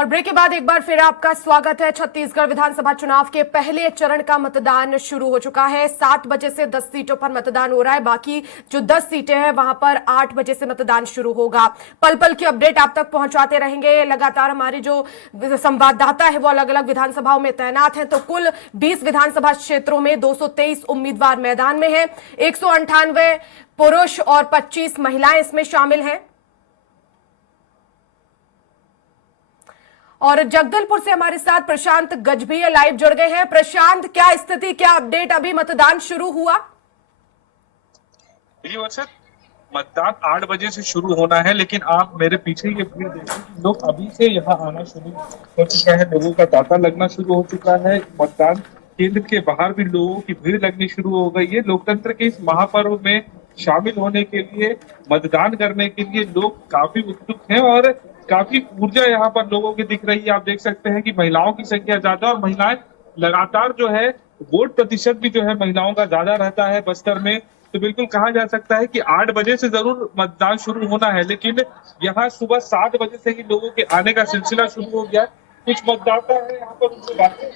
और ब्रेक के बाद एक बार फिर आपका स्वागत है। छत्तीसगढ़ विधानसभा चुनाव के पहले चरण का मतदान शुरू हो चुका है। 7 बजे से 10 सीटों पर मतदान हो रहा है। बाकी जो 10 सीटें हैं वहां पर 8 बजे से मतदान शुरू होगा। पल पल की अपडेट आप तक पहुंचाते रहेंगे। लगातार हमारे जो संवाददाता है वो अलग अलग विधानसभाओं में तैनात हैं। तो कुल 20 विधानसभा क्षेत्रों में 223 उम्मीदवार मैदान में है। 198 पुरुष और 25 महिलाएं इसमें शामिल हैं। और जगदलपुर से हमारे साथ प्रशांत गजभिया लाइव जुड़ गए हैं। प्रशांत, क्या स्थिति, क्या अपडेट? अभी मतदान शुरू हुआ? मतदान 8 बजे से शुरू होना है, लेकिन आप मेरे पीछे ये भीड़ देखिए, लोग अभी से यहाँ आना शुरू हो चुका है। लोगों का तांता लगना शुरू हो चुका है। मतदान केंद्र के बाहर भी लोगों की भीड़ लगनी शुरू हो गई है। लोकतंत्र के इस महापर्व में शामिल होने के लिए, मतदान करने के लिए लोग काफी उत्सुक हैं और काफी ऊर्जा यहाँ पर लोगों की दिख रही है। आप देख सकते हैं कि महिलाओं की संख्या ज्यादा और महिलाएं लगातार जो है वोट प्रतिशत भी जो है महिलाओं का ज्यादा रहता है बस्तर में। तो बिल्कुल कहा जा सकता है कि 8 बजे से जरूर मतदान शुरू होना है, लेकिन यहाँ सुबह 7 बजे से ही लोगों के आने का सिलसिला शुरू हो गया। कुछ मतदाता है यहाँ पर, उनसे बातचीत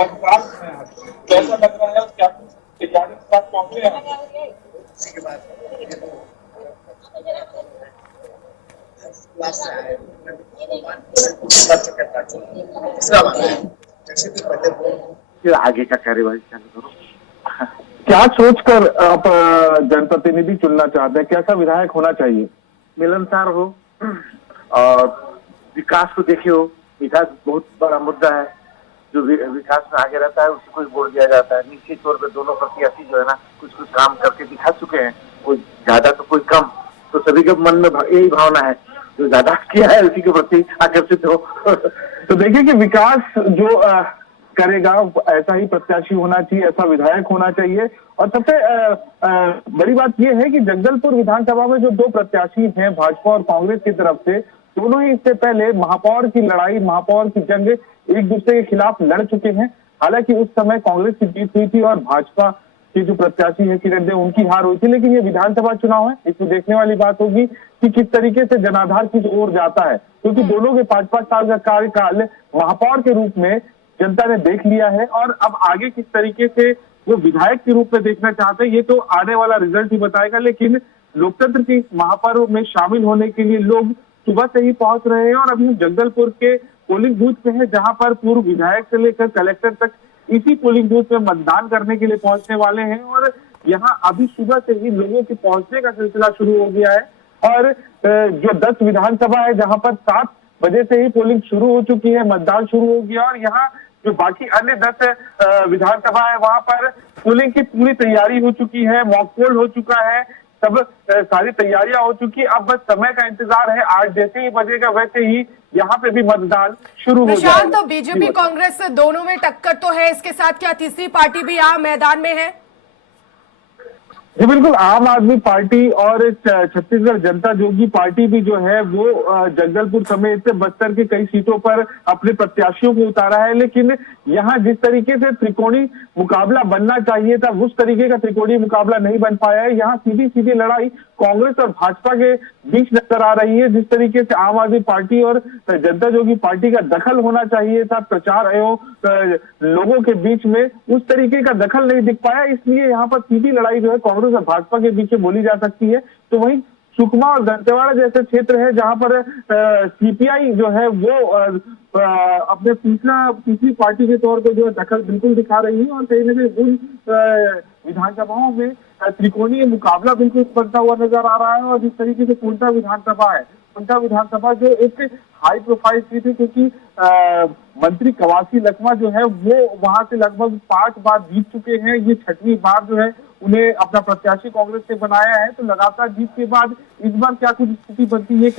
मतदान कैसा लग रहा है और क्या तैयारी के साथ पहुंचे हैं? आगे का कार्यवाही चालू करो। क्या सोचकर आप जनप्रतिनिधि चुनना चाहते हैं? कैसा विधायक होना चाहिए? मिलनसार हो और विकास को देखे हो। विकास बहुत बड़ा मुद्दा है। जो विकास में आगे रहता है उसको ही वोट दिया जाता है। निश्चित तौर पे दोनों प्रत्याशी जो है ना कुछ काम करके दिखा चुके हैं, कोई ज्यादा तो कोई कम। तो सभी के मन में यही भावना है, जो ज्यादा किया है उसी के प्रति आकर्षित हो। तो देखिए कि विकास जो करेगा ऐसा ही प्रत्याशी होना चाहिए, ऐसा विधायक होना चाहिए। और सबसे बड़ी बात यह है कि जगदलपुर विधानसभा में जो 2 प्रत्याशी हैं भाजपा और कांग्रेस की तरफ से, दोनों ही इससे पहले महापौर की लड़ाई, महापौर की जंग एक दूसरे के खिलाफ लड़ चुके हैं। हालांकि उस समय कांग्रेस की जीत हुई थी और भाजपा की जो प्रत्याशी है किरण देव, उनकी हार हुई थी। लेकिन ये विधानसभा चुनाव है, इसमें देखने वाली बात होगी कि किस तरीके से जनाधार किस ओर जाता है, क्योंकि दोनों के 5-5 साल का कार्यकाल महापौर के रूप में जनता ने देख लिया है। और अब आगे किस तरीके से वो विधायक के रूप में देखना चाहते हैं, ये तो आने वाला रिजल्ट ही बताएगा। लेकिन लोकतंत्र के इस महापर्व में शामिल होने के लिए लोग सुबह से ही पहुंच रहे हैं। और अभी जगदलपुर के पोलिंग बूथ पे है, जहां पर पूर्व विधायक से लेकर कलेक्टर तक इसी पोलिंग बूथ में मतदान करने के लिए पहुंचने वाले हैं। और यहाँ अभी सुबह से ही लोगों के पहुंचने का सिलसिला शुरू हो गया है। और जो 10 विधानसभा है जहां पर 7 बजे से ही पोलिंग शुरू हो चुकी है, मतदान शुरू हो गया। और यहाँ जो बाकी अन्य 10 विधानसभा है वहां पर पोलिंग की पूरी तैयारी हो चुकी है, मॉक पोल हो चुका है, सब सारी तैयारियां हो चुकी। अब बस समय का इंतजार है। 8 जैसे ही बजेगा वैसे ही यहाँ पे भी मतदान शुरू हो जाएगा। तो बीजेपी कांग्रेस दोनों में टक्कर तो है, इसके साथ क्या तीसरी पार्टी भी यहाँ मैदान में है? जी बिल्कुल, आम आदमी पार्टी और छत्तीसगढ़ जनता जोगी पार्टी भी जो है वो जगदलपुर समेत बस्तर की कई सीटों पर अपने प्रत्याशियों को उतारा है। लेकिन यहाँ जिस तरीके से त्रिकोणी मुकाबला बनना चाहिए था, उस तरीके का त्रिकोणी मुकाबला नहीं बन पाया है। यहाँ सीधी सीधी लड़ाई कांग्रेस और भाजपा के बीच नजर आ रही है। जिस तरीके से आम आदमी पार्टी और जनता जोगी पार्टी का दखल होना चाहिए था प्रचार एवं लोगों के बीच में, उस तरीके का दखल नहीं दिख पाया। इसलिए यहाँ पर सीधी लड़ाई जो है कांग्रेस और भाजपा के बीच में बोली जा सकती है। तो वहीं सुकमा और दंतेवाड़ा जैसे क्षेत्र है जहां पर सीपीआई जो है वो अपने तीसरी पार्टी के तौर पर जो है दखल बिल्कुल दिखा रही है। और कहीं न कहीं उन विधानसभाओं में त्रिकोणीय मुकाबला बिल्कुल बनता हुआ नजर आ रहा है। और जिस तरीके से कुंटा विधानसभा है, कुंटा विधानसभा जो एक हाई प्रोफाइल सीट है, क्योंकि मंत्री कवासी लखमा जो है वो वहां से लगभग 5 बार जीत चुके हैं। ये 6वीं बार जो है उन्हें अपना प्रत्याशी कांग्रेस से बनाया है। तो लगातार जीत के बाद इस बार क्या कुछ स्थिति बनती है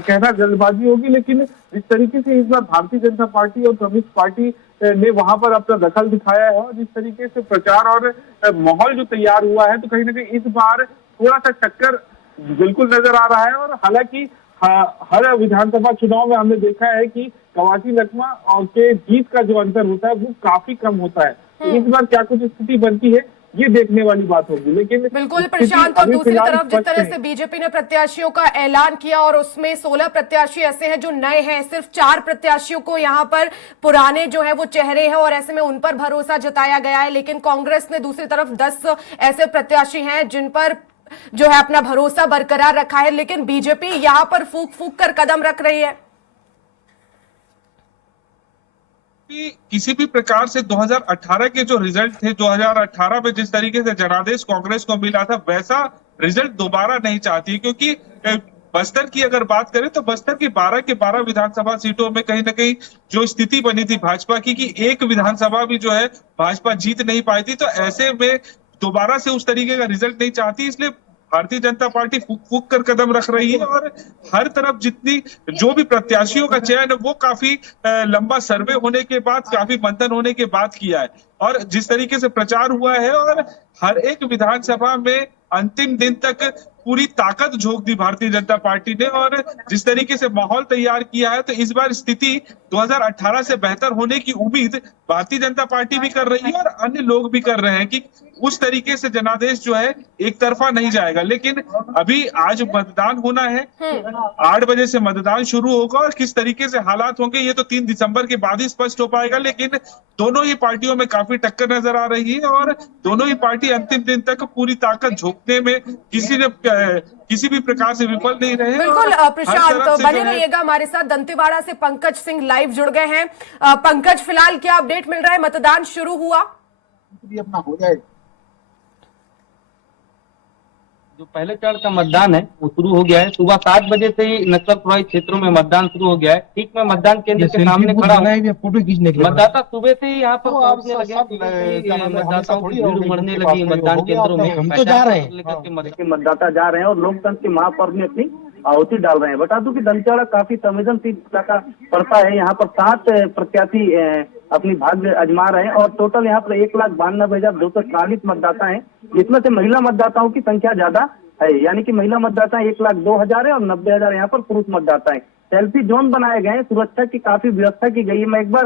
कहना जल्दबाजी होगी। लेकिन जिस तरीके से इस बार भारतीय जनता पार्टी और कम्युनिस्ट पार्टी ने वहां पर अपना दखल दिखाया है और जिस तरीके से प्रचार और माहौल जो तैयार हुआ है, तो कहीं ना कहीं इस बार थोड़ा सा टक्कर बिल्कुल नजर आ रहा है। और हालांकि हर विधानसभा चुनाव में हमने देखा है कि कवासी लखमा और के जीत का जो अंतर होता है वो काफी कम होता है। तो इस बार क्या कुछ स्थिति बनती है ये देखने वाली बात होगी। लेकिन बिल्कुल स्थिति प्रशांत, और अभी दूसरी फिलहाल तरफ जिस स्पष्ट तरह है। से बीजेपी ने प्रत्याशियों का ऐलान किया और उसमें 16 प्रत्याशी ऐसे हैं जो नए हैं, सिर्फ 4 प्रत्याशियों को यहां पर पुराने जो है वो चेहरे हैं और ऐसे में उन पर भरोसा जताया गया है। लेकिन कांग्रेस ने दूसरी तरफ 10 ऐसे प्रत्याशी हैं जिन पर जो है अपना भरोसा बरकरार रखा है, लेकिन बीजेपी यहां पर फूक फूक कर कदम रख रही है। कि किसी भी प्रकार से 2018 के जो रिजल्ट थे, 2018 में जिस तरीके से जनादेश कांग्रेस को मिला था, वैसा रिजल्ट दोबारा नहीं चाहती, क्योंकि बस्तर की अगर बात करें तो बस्तर की 12 के 12 विधानसभा सीटों में कहीं ना कहीं जो स्थिति बनी थी भाजपा की कि एक विधानसभा भी जो है भाजपा जीत नहीं पाई थी। तो ऐसे में दोबारा से उस तरीके का रिजल्ट नहीं चाहती, इसलिए भारतीय जनता पार्टी फूक फूक कर कदम रख रही है और हर तरफ जितनी जो भी प्रत्याशियों का चयन है वो काफी लंबा सर्वे होने के बाद, काफी मंथन होने के बाद किया है। और जिस तरीके से प्रचार हुआ है और हर एक विधानसभा में अंतिम दिन तक पूरी ताकत झोंक दी भारतीय जनता पार्टी ने और जिस तरीके से माहौल तैयार किया है, तो इस बार स्थिति 2018 से बेहतर होने की उम्मीद भारतीय जनता पार्टी भी कर रही है और अन्य लोग भी कर रहे हैं कि उस तरीके से जनादेश जो है एक तरफा नहीं जाएगा। लेकिन अभी आज मतदान होना है, 8 बजे से मतदान शुरू होगा और किस तरीके से हालात होंगे ये तो 3 दिसंबर के बाद ही स्पष्ट हो पाएगा। लेकिन दोनों ही पार्टियों में काफी टक्कर नजर आ रही है और दोनों ही पार्टी अंतिम दिन तक पूरी ताकत झोंकने में किसी भी प्रकार से विफल नहीं रहे। बिल्कुल और हर प्रशांत, तरफ से बने जो है रहिएगा हमारे साथ। दंतेवाड़ा से पंकज सिंह लाइव जुड़ गए हैं। पंकज, फिलहाल क्या अपडेट मिल रहा है? मतदान शुरू हुआ? अपना हो जाए, जो पहले चरण का मतदान है वो शुरू हो गया है। सुबह 7 बजे से ही नक्सल प्रभावित क्षेत्रों में मतदान शुरू हो गया है। ठीक मैं मतदान केंद्र के सामने खड़ा हूँ। फोटो खींचने के लिए मतदाता सुबह से ही यहाँ पर तो आप पहुंचने लगे, सब सुबह से ही क्या नाम है, मतदाताओं थोड़ी की भीड़ होगी, उमड़ने उनके लगी पास मतदान हो गया, केंद्रों में। हम तो जा रहे हैं। लेकर के कि मतदाता जा रहे हैं और लोकतंत्र के महापर्व में अपनी आहुति डाल रहे हैं। बता दूं कि दंतेवाड़ा काफी संवेदनशील इलाका पड़ता है। यहाँ पर 7 प्रत्याशी अपनी भाग्य आजमा रहे हैं और टोटल यहाँ पर 1,92,240 मतदाता हैं, जिसमें से महिला मतदाताओं की संख्या ज्यादा है। यानी कि महिला मतदाता 1,02,000 है और 90,000 यहाँ पर पुरुष मतदाता है। सेल्फी जोन बनाए गए हैं, सुरक्षा की काफी व्यवस्था की गई है। मैं एक बार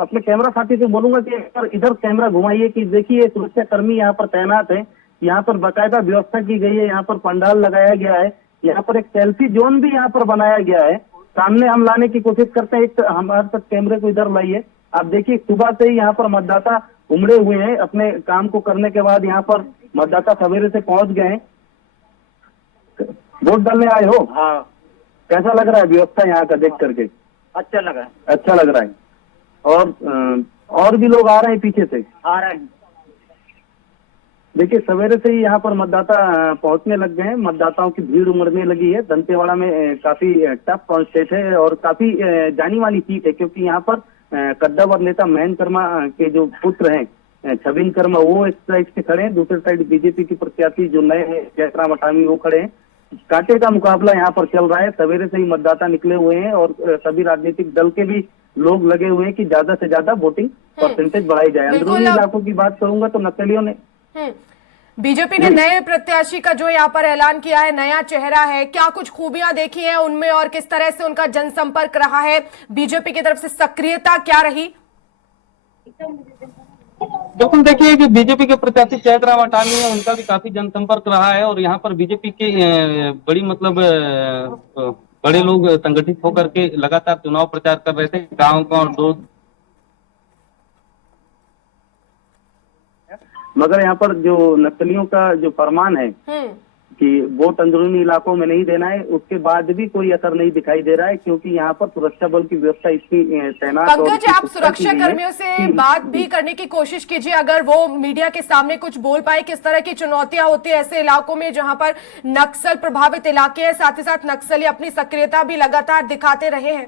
अपने कैमरा साथी से बोलूंगा कि एक बार इधर कैमरा घुमाइए कि देखिए सुरक्षा कर्मी यहाँ पर तैनात है। यहाँ पर बाकायदा व्यवस्था की गई है, यहाँ पर पंडाल लगाया गया है, यहाँ पर एक सेल्फी जोन भी यहाँ पर बनाया गया है। सामने हम लाने की कोशिश करते हैं, एक हमारे तक कैमरे को इधर लाइए। आप देखिए सुबह से ही यहाँ पर मतदाता उमड़े हुए हैं। अपने काम को करने के बाद यहाँ पर मतदाता सवेरे से पहुंच गए हैं। वोट डालने आए हो? हाँ, कैसा लग रहा है व्यवस्था यहाँ का देख करके? अच्छा लगा, अच्छा लग रहा है। और भी लोग आ रहे हैं पीछे से? आ रहा है। देखिए सवेरे से ही यहाँ पर मतदाता पहुंचने लग गए हैं। मतदाताओं की भीड़ उमड़ने लगी है। दंतेवाड़ा में काफी टफ कॉन्टेस्ट है और काफी जानी मानी सीट है, क्योंकि यहाँ पर कद्दावर नेता महेंद्र कर्मा के जो पुत्र हैं छबिन कर्मा, वो एक साइड से खड़े हैं, दूसरे साइड बीजेपी की प्रत्याशी जो नए हैं जयराम अटामी वो खड़े हैं। कांटे का मुकाबला यहाँ पर चल रहा है। सवेरे से ही मतदाता निकले हुए हैं और सभी राजनीतिक दल के भी लोग लगे हुए हैं कि ज्यादा से ज्यादा वोटिंग परसेंटेज बढ़ाई जाए। अंदरूनी इलाकों की बात करूंगा तो नक्सलियों ने बीजेपी ने नए प्रत्याशी का जो यहाँ पर ऐलान किया है, नया चेहरा है, क्या कुछ खूबियां देखी हैं उनमें और किस तरह से उनका जनसंपर्क रहा है? बीजेपी की तरफ से सक्रियता क्या रही? बिल्कुल, देखिए कि बीजेपी के प्रत्याशी जयराम अटामी है, उनका भी काफी जनसंपर्क रहा है और यहाँ पर बीजेपी के बड़ी बड़े लोग संगठित होकर के लगातार चुनाव प्रचार कर रहे थे। गाँव और दो मगर यहाँ पर जो नक्सलियों का जो फरमान है कि वोट अंदरूनी इलाकों में नहीं देना है, उसके बाद भी कोई असर नहीं दिखाई दे रहा है, क्योंकि यहाँ पर सुरक्षा बल की व्यवस्था इतनी तैनात। पंकज, आप सुरक्षा कर्मियों से बात भी करने की कोशिश कीजिए, अगर वो मीडिया के सामने कुछ बोल पाए। किस तरह की चुनौतियां होती है ऐसे इलाकों में जहां पर नक्सल प्रभावित इलाके हैं, साथ ही साथ नक्सली अपनी सक्रियता भी लगातार दिखाते रहे हैं?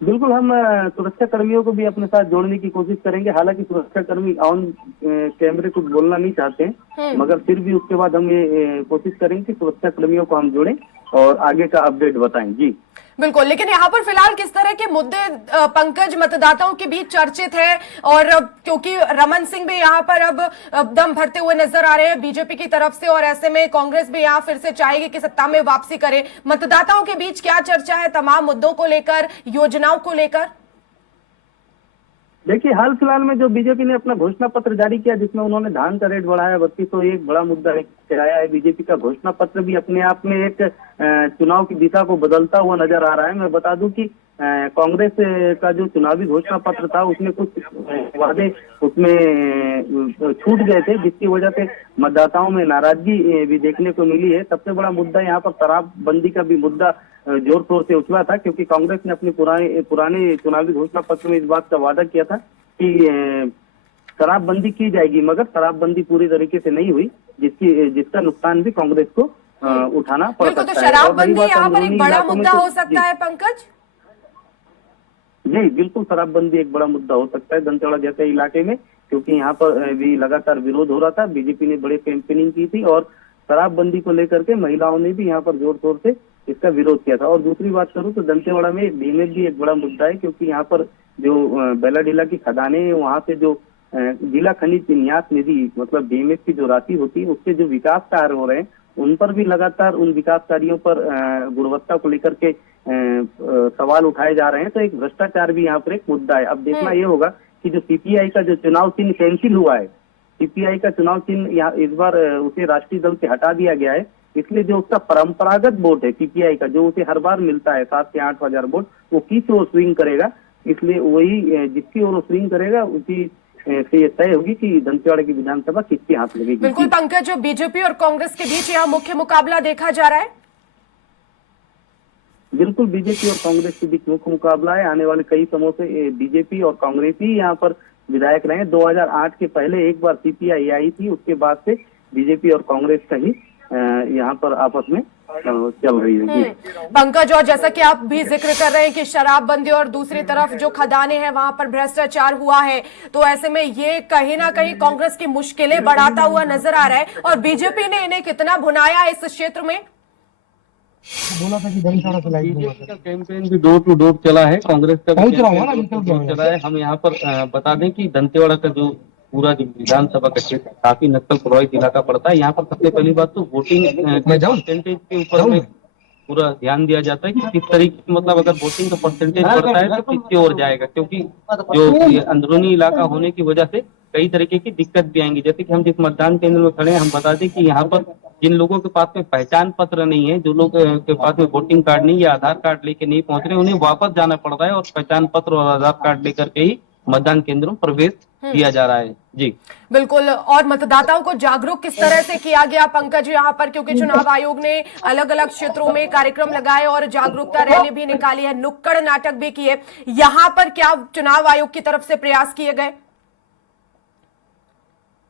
बिल्कुल, हम सुरक्षा कर्मियों को भी अपने साथ जोड़ने की कोशिश करेंगे। हालांकि सुरक्षा कर्मी ऑन कैमरे कुछ बोलना नहीं चाहते हैं, मगर फिर भी उसके बाद हम ये कोशिश करेंगे कि सुरक्षा कर्मियों को हम जोड़ें और आगे का अपडेट बताएं। जी बिल्कुल, लेकिन यहाँ पर फिलहाल किस तरह के मुद्दे पंकज मतदाताओं के बीच चर्चित है? और क्योंकि रमन सिंह भी यहाँ पर अब दम भरते हुए नजर आ रहे हैं बीजेपी की तरफ से, और ऐसे में कांग्रेस भी यहाँ फिर से चाहेगी कि सत्ता में वापसी करे। मतदाताओं के बीच क्या चर्चा है तमाम मुद्दों को लेकर, योजनाओं को लेकर? देखिए, हाल फिलहाल में जो बीजेपी ने अपना घोषणा पत्र जारी किया, जिसमें उन्होंने धान का रेट बढ़ाया 3201, बड़ा मुद्दा आया है। बीजेपी का घोषणा पत्र भी अपने आप में एक चुनाव की दिशा को बदलता हुआ नजर आ रहा है। मैं बता दूं कि कांग्रेस का जो चुनावी घोषणा पत्र था, उसमें कुछ वादे उसमें छूट गए थे, जिसकी वजह से मतदाताओं में नाराजगी भी देखने को मिली है। सबसे बड़ा मुद्दा यहाँ पर शराबबंदी का भी मुद्दा जोर शोर से उछला था, क्योंकि कांग्रेस ने अपने पुराने चुनावी घोषणा पत्र में इस बात का वादा किया था कि शराबबंदी की जाएगी, मगर शराबबंदी पूरी तरीके से नहीं हुई, जिसका नुकसान भी कांग्रेस को उठाना पड़ बिल्कुल, सकता तो है। शराबबंदी यहाँ पर एक बड़ा मुद्दा हो सकता जी। है पंकज। जी बिल्कुल, शराबबंदी एक बड़ा मुद्दा हो सकता है दंतेवाड़ा जैसे इलाके में, क्योंकि यहाँ पर भी लगातार विरोध हो रहा था। बीजेपी ने बड़े कैंपेनिंग की थी और शराबबंदी को लेकर के महिलाओं ने भी यहाँ पर जोर शोर से इसका विरोध किया था। और दूसरी बात करूँ तो दंतेवाड़ा में डीएमएफ भी एक बड़ा मुद्दा है, क्योंकि यहाँ पर जो बेलाडीला की खदानें हैं, वहाँ से जो जिला खनिज न्यास निधि मतलब डीएमएफ की जो राशि होती है, उससे जो विकास कार्य हो रहे हैं, उन पर भी लगातार उन विकास कार्यों पर गुणवत्ता को लेकर के सवाल उठाए जा रहे हैं। तो एक भ्रष्टाचार भी यहाँ पर एक मुद्दा है। अब देखना ये होगा कि जो सीपीआई का जो चुनाव चिन्ह कैंसिल हुआ है, सीपीआई का चुनाव चिन्ह यहाँ इस बार उसे राष्ट्रीय दल से हटा दिया गया है, इसलिए जो उसका परंपरागत वोट है सीपीआई का, जो उसे हर बार मिलता है 7 से 8 हजार वोट, वो किस ओर स्विंग करेगा, इसलिए वही जिसकी ओर स्विंग करेगा उसी से ये तय होगी कि दंतेवाड़ा की विधानसभा किसके हाथ लगेगी। बिल्कुल पंकज, जो बीजेपी और कांग्रेस के बीच यहाँ मुख्य मुकाबला देखा जा रहा है। बिल्कुल, बीजेपी और कांग्रेस के बीच मुख्य मुकाबला है। आने वाले कई समय से बीजेपी और कांग्रेस ही यहाँ पर विधायक रहे। 2008 के पहले एक बार सीपीआई आई थी, उसके बाद से बीजेपी और कांग्रेस का ही यहाँ पर आपस में चल रही है। पंकज, और जैसा कि आप भी जिक्र कर रहे हैं कि शराबबंदी और दूसरी तरफ जो खदानें हैं वहां पर भ्रष्टाचार हुआ है, तो ऐसे में ये कहीं ना कहीं कांग्रेस की मुश्किलें बढ़ाता हुआ नजर आ रहा है। और बीजेपी ने इन्हें कितना भुनाया है इस क्षेत्र में। बोला था कि दंतेवाड़ा से लाइव होगा बीजेपी का कैंपेन भी डोर टू डोर चला है, कांग्रेस का भी पहुंच रहा होगा ना, कैंपेन निकल डोर टू डोर चला है। हम यहाँ पर बता दें कि दंतेवाड़ा का जो पूरा जो विधानसभा का क्षेत्र काफी नक्सल प्रभावित इलाका पड़ता है। यहाँ पर सबसे पहली बात तो वोटिंग परसेंटेज के ऊपर में पूरा ध्यान दिया जाता है कि किस तरीके मतलब अगर वोटिंग का परसेंटेज बढ़ता है तो किसकी ओर जाएगा, क्योंकि जो ये अंदरूनी इलाका होने की वजह से कई तरीके की दिक्कत भी आएंगी। जैसे कि हम जिस मतदान केंद्र में खड़े हैं, हम बता दें कि यहाँ पर जिन लोगों के पास में पहचान पत्र नहीं है, जो लोग के पास में वोटिंग कार्ड नहीं या आधार कार्ड लेके नहीं पहुंच रहे, उन्हें वापस जाना पड़ रहा है और पहचान पत्र और आधार कार्ड लेकर के ही मतदान केंद्रों में प्रवेश किया जा रहा है। जी बिल्कुल, और मतदाताओं को जागरूक किस तरह से किया गया पंकज यहाँ पर, क्योंकि चुनाव आयोग ने अलग अलग क्षेत्रों में कार्यक्रम लगाए और जागरूकता रैली भी निकाली है, नुक्कड़ नाटक भी किए। यहाँ पर क्या चुनाव आयोग की तरफ से प्रयास किए गए?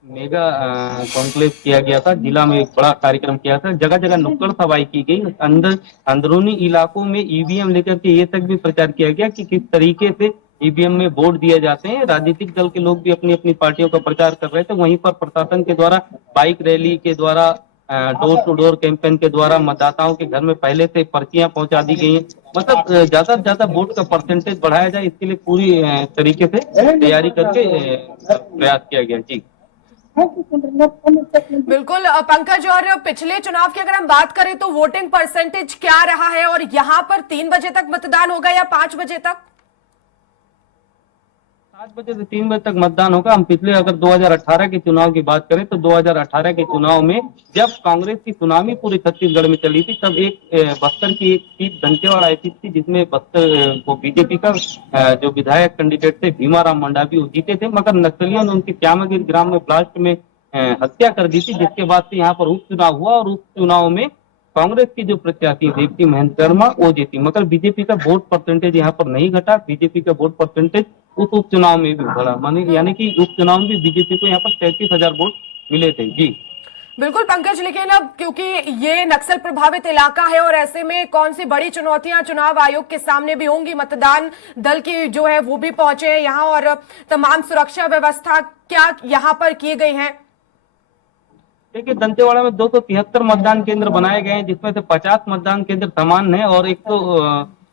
मेगा कॉन्क्लेव किया गया था, जिला में एक बड़ा कार्यक्रम किया था, जगह जगह नुक्कड़ सवाई की गई, अंदरूनी इलाकों में ईवीएम लेकर के ये तक भी प्रचार किया गया कि किस तरीके से ईवीएम में वोट दिए जाते हैं। राजनीतिक दल के लोग भी अपनी अपनी पार्टियों का प्रचार कर रहे थे। वहीं पर प्रशासन के द्वारा बाइक रैली के द्वारा, डोर टू डोर कैंपेन के द्वारा मतदाताओं के घर में पहले से पर्चियां पहुंचा दी गई हैं। मतलब ज्यादा से ज्यादा वोट का परसेंटेज बढ़ाया जाए, इसके लिए पूरी तरीके से तैयारी करके प्रयास किया गया। जी बिल्कुल पंकज, और पिछले चुनाव की अगर हम बात करें तो वोटिंग परसेंटेज क्या रहा है, और यहाँ पर 3 बजे तक मतदान होगा या 5 बजे तक? 7 बजे से 3 बजे तक मतदान होगा। हम पिछले अगर 2018 के चुनाव की बात करें तो 2018 के चुनाव में जब कांग्रेस की सुनामी पूरे छत्तीसगढ़ में चली थी, तब एक बस्तर की एक सीट दंतेवाड़ा ऐसी थी जिसमें बस्तर को बीजेपी का जो विधायक कैंडिडेट थे भीमाराम मंडावी वो जीते थे, मगर नक्सलियों ने उनकी श्यामागिर ग्राम में ब्लास्ट में हत्या कर दी थी, जिसके बाद से यहाँ पर उपचुनाव हुआ और उपचुनाव में कांग्रेस की जो प्रत्याशी देवती महंत शर्मा वो जीती, मगर बीजेपी का वोट परसेंटेज यहाँ पर नहीं घटा। बीजेपी का वोट परसेंटेज उस उपचुनाव में भी बढ़ा, यानी कि उपचुनाव में भी बीजेपी को यहाँ पर 33,000 वोट मिले थे। जी बिल्कुल पंकज, लेकिन अब क्योंकि ये नक्सल प्रभावित इलाका है और ऐसे में कौन सी बड़ी चुनौतियां चुनाव आयोग के सामने भी होंगी? मतदान दल की जो है वो भी पहुंचे हैं यहाँ, और तमाम सुरक्षा व्यवस्था क्या यहाँ पर की गई है? देखिए, दंतेवाड़ा में 273 मतदान केंद्र बनाए गए हैं, जिसमें से 50 मतदान केंद्र समान है और एक तो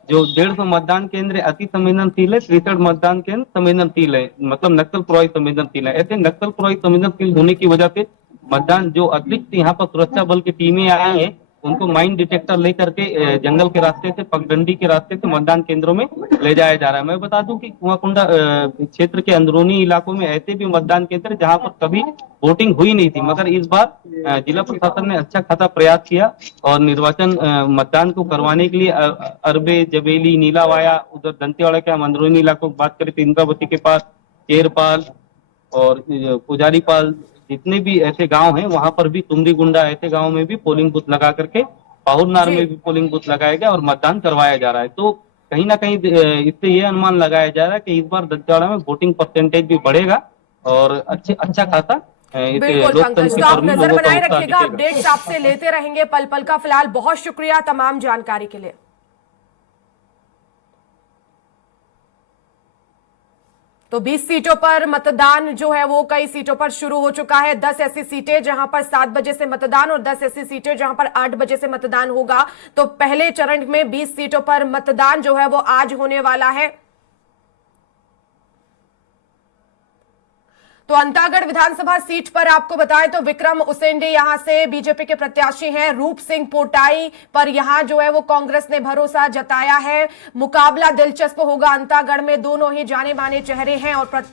जो 150 मतदान केंद्र अति संवेदनशील है, 63 मतदान केंद्र संवेदनशील है, मतलब नक्सल प्रभावित संवेदनशील है। ऐसे नक्सल प्रभावित संवेदनशील होने की वजह से मतदान जो अतिरिक्त यहाँ पर सुरक्षा बल की टीमें आई हैं उनको माइन डिटेक्टर लेकर के जंगल के रास्ते से, पगडंडी के रास्ते से मतदान केंद्रों में ले जाया जा रहा है। मैं बता दूं कि कुआंकुंडा क्षेत्र के अंदरूनी इलाकों में ऐसे भी मतदान केंद्र जहां पर कभी वोटिंग हुई नहीं थी, मगर इस बार जिला प्रशासन ने अच्छा खासा प्रयास किया और निर्वाचन मतदान को करवाने के लिए अरबे, जबेली, नीलावाया, उधर दंतेवाड़ा के हम अंदरूनी इलाकों की बात करें तो इंद्रावती के पास चेरपाल और पुजारीपाल, जितने भी ऐसे गांव हैं वहां पर भी, तुमरी गुंडा ऐसे गांव में भी पोलिंग बूथ लगा करके, पाहुरनार में भी पोलिंग बूथ लगाया गया और मतदान करवाया जा रहा है। तो कहीं ना कहीं इससे ये अनुमान लगाया जा रहा है कि इस बार दंतेवाड़ा में वोटिंग परसेंटेज भी बढ़ेगा और अच्छा खासा बिल्कुल पंकज, तो आप नजर बनाए रखिएगा, अपडेट्स आपसे लेते रहेंगे पल पल का। फिलहाल बहुत शुक्रिया तमाम जानकारी के लिए। तो 20 सीटों पर मतदान जो है वो कई सीटों पर शुरू हो चुका है। 10 ऐसी सीटें जहां पर 7 बजे से मतदान और 10 ऐसी सीटें जहां पर 8 बजे से मतदान होगा। तो पहले चरण में 20 सीटों पर मतदान जो है वो आज होने वाला है। तो अंतागढ़ विधानसभा सीट पर आपको बताएं तो विक्रम उसेंडी यहां से बीजेपी के प्रत्याशी हैं। रूप सिंह पोटाई पर यहां जो है वो कांग्रेस ने भरोसा जताया है। मुकाबला दिलचस्प होगा अंतागढ़ में, दोनों ही जाने माने चेहरे हैं और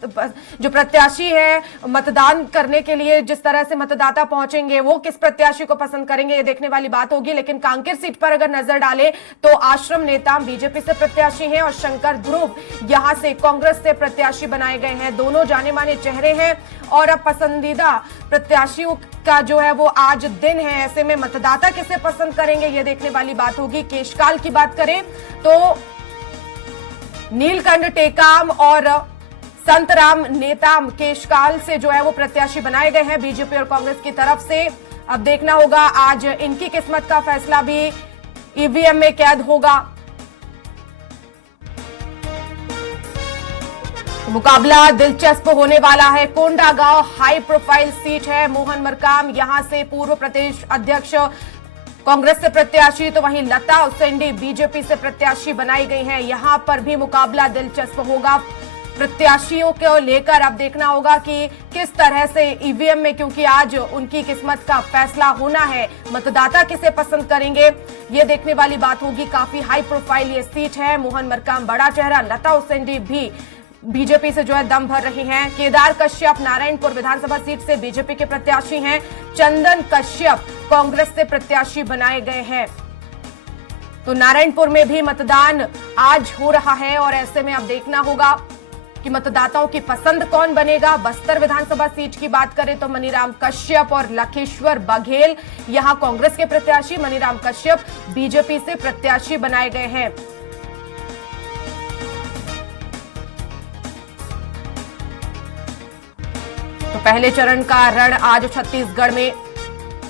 जो प्रत्याशी है मतदान करने के लिए जिस तरह से मतदाता पहुंचेंगे वो किस प्रत्याशी को पसंद करेंगे ये देखने वाली बात होगी। लेकिन कांकेर सीट पर अगर नजर डालें तो आश्रम नेता बीजेपी से प्रत्याशी हैं और शंकर ध्रुव यहां से कांग्रेस से प्रत्याशी बनाए गए हैं। दोनों जाने माने चेहरे हैं और अब पसंदीदा प्रत्याशियों का जो है वो आज दिन है। ऐसे में मतदाता किसे पसंद करेंगे ये देखने वाली बात होगी। केशकाल की बात करें तो नीलकंठ टेकाम और संतराम नेताम केशकाल से जो है वो प्रत्याशी बनाए गए हैं बीजेपी और कांग्रेस की तरफ से। अब देखना होगा आज इनकी किस्मत का फैसला भी ईवीएम में कैद होगा। मुकाबला दिलचस्प होने वाला है। कोंडागांव हाई प्रोफाइल सीट है। मोहन मरकाम यहां से पूर्व प्रदेश अध्यक्ष कांग्रेस से प्रत्याशी, तो वहीं लता उसेंडी बीजेपी से प्रत्याशी बनाई गई हैं। यहां पर भी मुकाबला दिलचस्प होगा प्रत्याशियों को लेकर। अब देखना होगा कि किस तरह से ईवीएम में, क्योंकि आज उनकी किस्मत का फैसला होना है, मतदाता किसे पसंद करेंगे ये देखने वाली बात होगी। काफी हाई प्रोफाइल ये सीट है। मोहन मरकाम बड़ा चेहरा, लता उसेंडी भी बीजेपी से जो है दम भर रही हैं। केदार कश्यप नारायणपुर विधानसभा सीट से बीजेपी के प्रत्याशी हैं। चंदन कश्यप कांग्रेस से प्रत्याशी बनाए गए हैं। तो नारायणपुर में भी मतदान आज हो रहा है और ऐसे में अब देखना होगा कि मतदाताओं की पसंद कौन बनेगा। बस्तर विधानसभा सीट की बात करें तो मनीराम कश्यप और लखेश्वर बघेल यहां कांग्रेस के प्रत्याशी, मनीराम कश्यप बीजेपी से प्रत्याशी बनाए गए हैं। तो पहले चरण का रण आज छत्तीसगढ़ में।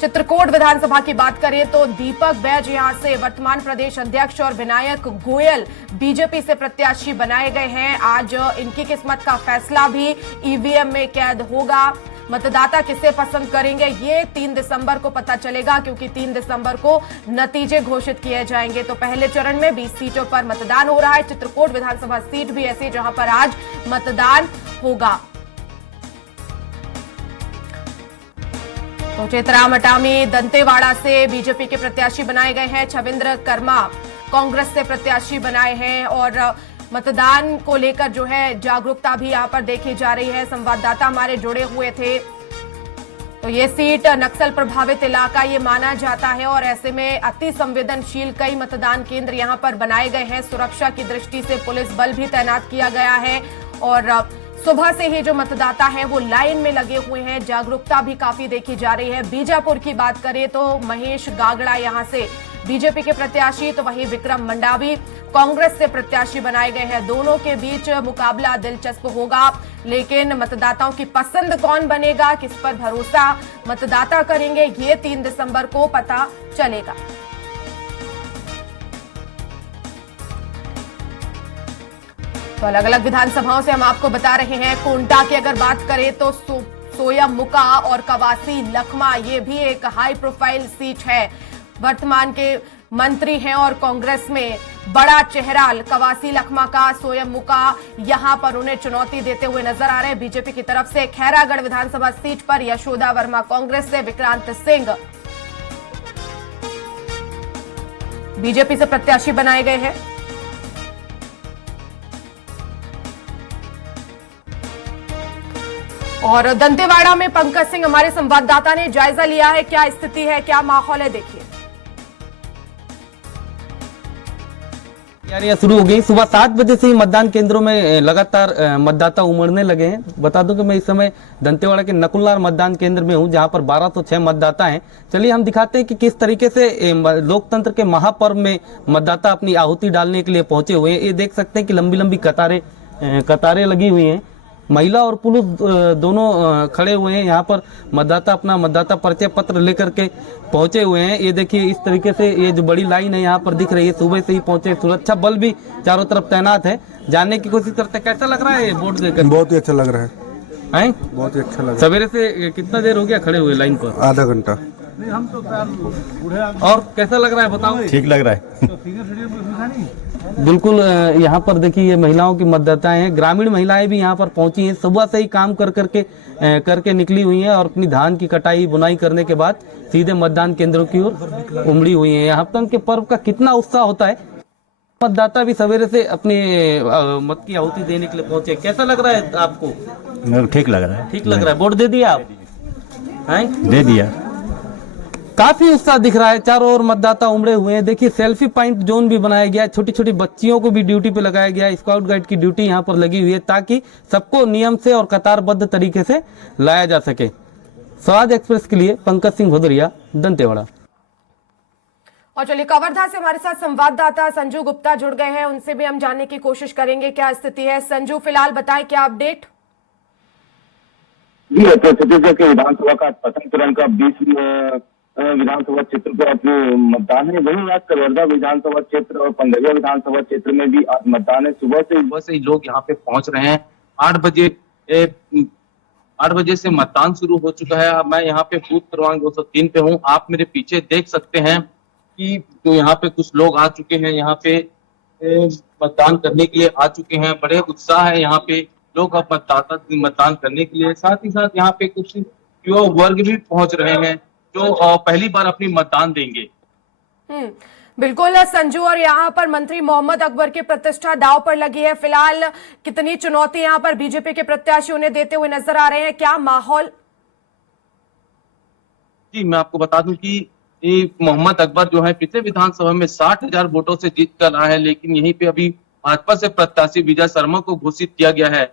चित्रकूट विधानसभा की बात करें तो दीपक बैज यहां से वर्तमान प्रदेश अध्यक्ष और विनायक गोयल बीजेपी से प्रत्याशी बनाए गए हैं। आज इनकी किस्मत का फैसला भी ईवीएम में कैद होगा। मतदाता किसे पसंद करेंगे ये 3 दिसंबर को पता चलेगा, क्योंकि 3 दिसंबर को नतीजे घोषित किए जाएंगे। तो पहले चरण में 20 सीटों पर मतदान हो रहा है। चित्रकूट विधानसभा सीट भी ऐसी जहां पर आज मतदान होगा। तो चेतराम अटामी दंतेवाड़ा से बीजेपी के प्रत्याशी बनाए गए हैं। छविंद्र कर्मा कांग्रेस से प्रत्याशी बनाए हैं और मतदान को लेकर जो है जागरूकता भी यहां पर देखी जा रही है। संवाददाता हमारे जुड़े हुए थे। तो ये सीट नक्सल प्रभावित इलाका ये माना जाता है और ऐसे में अति संवेदनशील कई मतदान केंद्र यहां पर बनाए गए हैं। सुरक्षा की दृष्टि से पुलिस बल भी तैनात किया गया है और सुबह से ही जो मतदाता हैं वो लाइन में लगे हुए हैं। जागरूकता भी काफी देखी जा रही है। बीजापुर की बात करें तो महेश गागड़ा यहां से बीजेपी के प्रत्याशी, तो वहीं विक्रम मंडावी कांग्रेस से प्रत्याशी बनाए गए हैं। दोनों के बीच मुकाबला दिलचस्प होगा, लेकिन मतदाताओं की पसंद कौन बनेगा, किस पर भरोसा मतदाता करेंगे ये 3 दिसंबर को पता चलेगा। तो अलग अलग विधानसभाओं से हम आपको बता रहे हैं। कोंटा की अगर बात करें तो सोयमुका और कवासी लखमा ये भी एक हाई प्रोफाइल सीट है। वर्तमान के मंत्री हैं और कांग्रेस में बड़ा चेहरा कवासी लखमा का। सोयमुका यहां पर उन्हें चुनौती देते हुए नजर आ रहे हैं बीजेपी की तरफ से। खैरागढ़ विधानसभा सीट पर यशोदा वर्मा कांग्रेस से, विक्रांत सिंह बीजेपी से प्रत्याशी बनाए गए हैं। और दंतेवाड़ा में पंकज सिंह हमारे संवाददाता ने जायजा लिया है, क्या स्थिति है, क्या माहौल है, देखिए। तैयारियां शुरू हो गई। सुबह 7 बजे से ही मतदान केंद्रों में लगातार मतदाता उमड़ने लगे हैं। बता दूं कि मैं इस समय दंतेवाड़ा के नकुलनार मतदान केंद्र में हूं, जहां पर 1206 मतदाता हैं। चलिए हम दिखाते हैं कि किस तरीके से लोकतंत्र के महापर्व में मतदाता अपनी आहुति डालने के लिए पहुंचे हुए हैं। ये देख सकते हैं कि लंबी लंबी कतारें लगी हुई हैं। महिला और पुरुष दोनों खड़े हुए हैं। यहाँ पर मतदाता अपना मतदाता परिचय पत्र लेकर के पहुंचे हुए हैं। ये देखिए इस तरीके से ये जो बड़ी लाइन है यहाँ पर दिख रही है, सुबह से ही पहुंचे। सुरक्षा बल भी चारों तरफ तैनात है। जानने की कोशिश करते हैं कैसा लग रहा है वोट देकर। बहुत ही अच्छा लग रहा है, हैं? बहुत ही अच्छा लग रहा सवेरे से कितना देर हो गया खड़े हुए लाइन पर? है। आधा घंटा। और कैसा लग रहा है बताओ? ठीक लग रहा है। बिल्कुल। यहाँ पर देखिए ये महिलाओं की मतदाताएं हैं। ग्रामीण महिलाएं भी यहाँ पर पहुंची हैं। सुबह से ही काम करके निकली हुई हैं और अपनी धान की कटाई बुनाई करने के बाद सीधे मतदान केंद्रों की ओर उमड़ी हुई हैं। यहाँ पर के पर्व का कितना उत्साह होता है। मतदाता भी सवेरे से अपने मत की आहुति देने के लिए पहुंचे। कैसा लग रहा है आपको? ठीक लग रहा है। ठीक लग रहा है। वोट दे दिया आप? हैं? दे दिया। काफी उत्साह दिख रहा है। चारों ओर मतदाता उमड़े हुए हैं। देखिए सेल्फी पॉइंट जोन भी बनाया गया है। छोटी छोटी बच्चियों को भी ड्यूटी पे लगाया गया है। स्काउट गाइड की ड्यूटी यहाँ पर लगी हुई है ताकि सबको नियम से और कतारबद्ध तरीके से लाया जा सके। स्वराज एक्सप्रेस के लिए पंकज सिंह भदौरिया, दंतेवाड़ा। और चलिए कवर्धा से हमारे साथ संवाददाता संजू गुप्ता जुड़ गए हैं, उनसे भी हम जानने की कोशिश करेंगे क्या स्थिति है। संजू, फिलहाल बताएं क्या अपडेट। जी तो छत्तीसगढ़ के विधानसभा का प्रथम चरण का 20 विधानसभा क्षेत्र को अपने मतदान है। वहीं आज कवर्धा विधानसभा क्षेत्र और पंडरिया विधानसभा क्षेत्र में भी आज मतदान है। सुबह से ही लोग यहाँ पे पहुंच रहे हैं। 8 बजे से मतदान शुरू हो चुका है। मैं यहाँ पे बूथ क्रमांक 203 पे हूँ। आप मेरे पीछे देख सकते हैं कि तो यहाँ पे कुछ लोग आ चुके हैं। यहाँ पे मतदान करने के लिए आ चुके हैं। बड़े उत्साह है यहाँ पे लोग अब मतदान करने के लिए। साथ ही साथ यहाँ पे कुछ युवा वर्ग भी पहुंच रहे हैं जो पहली बार अपनी मतदान देंगे। बिल्कुल संजू, और यहाँ पर मंत्री मोहम्मद अकबर की प्रतिष्ठा दांव पर लगी है। फिलहाल कितनी चुनौती यहाँ पर बीजेपी के प्रत्याशी उन्हें देते हुए नजर आ रहे हैं, क्या माहौल? जी मैं आपको बता दूं कि मोहम्मद अकबर जो है पिछले विधानसभा में 60,000 वोटों से जीत कर रहा है, लेकिन यहीं पे अभी भाजपा से प्रत्याशी विजय शर्मा को घोषित किया गया है।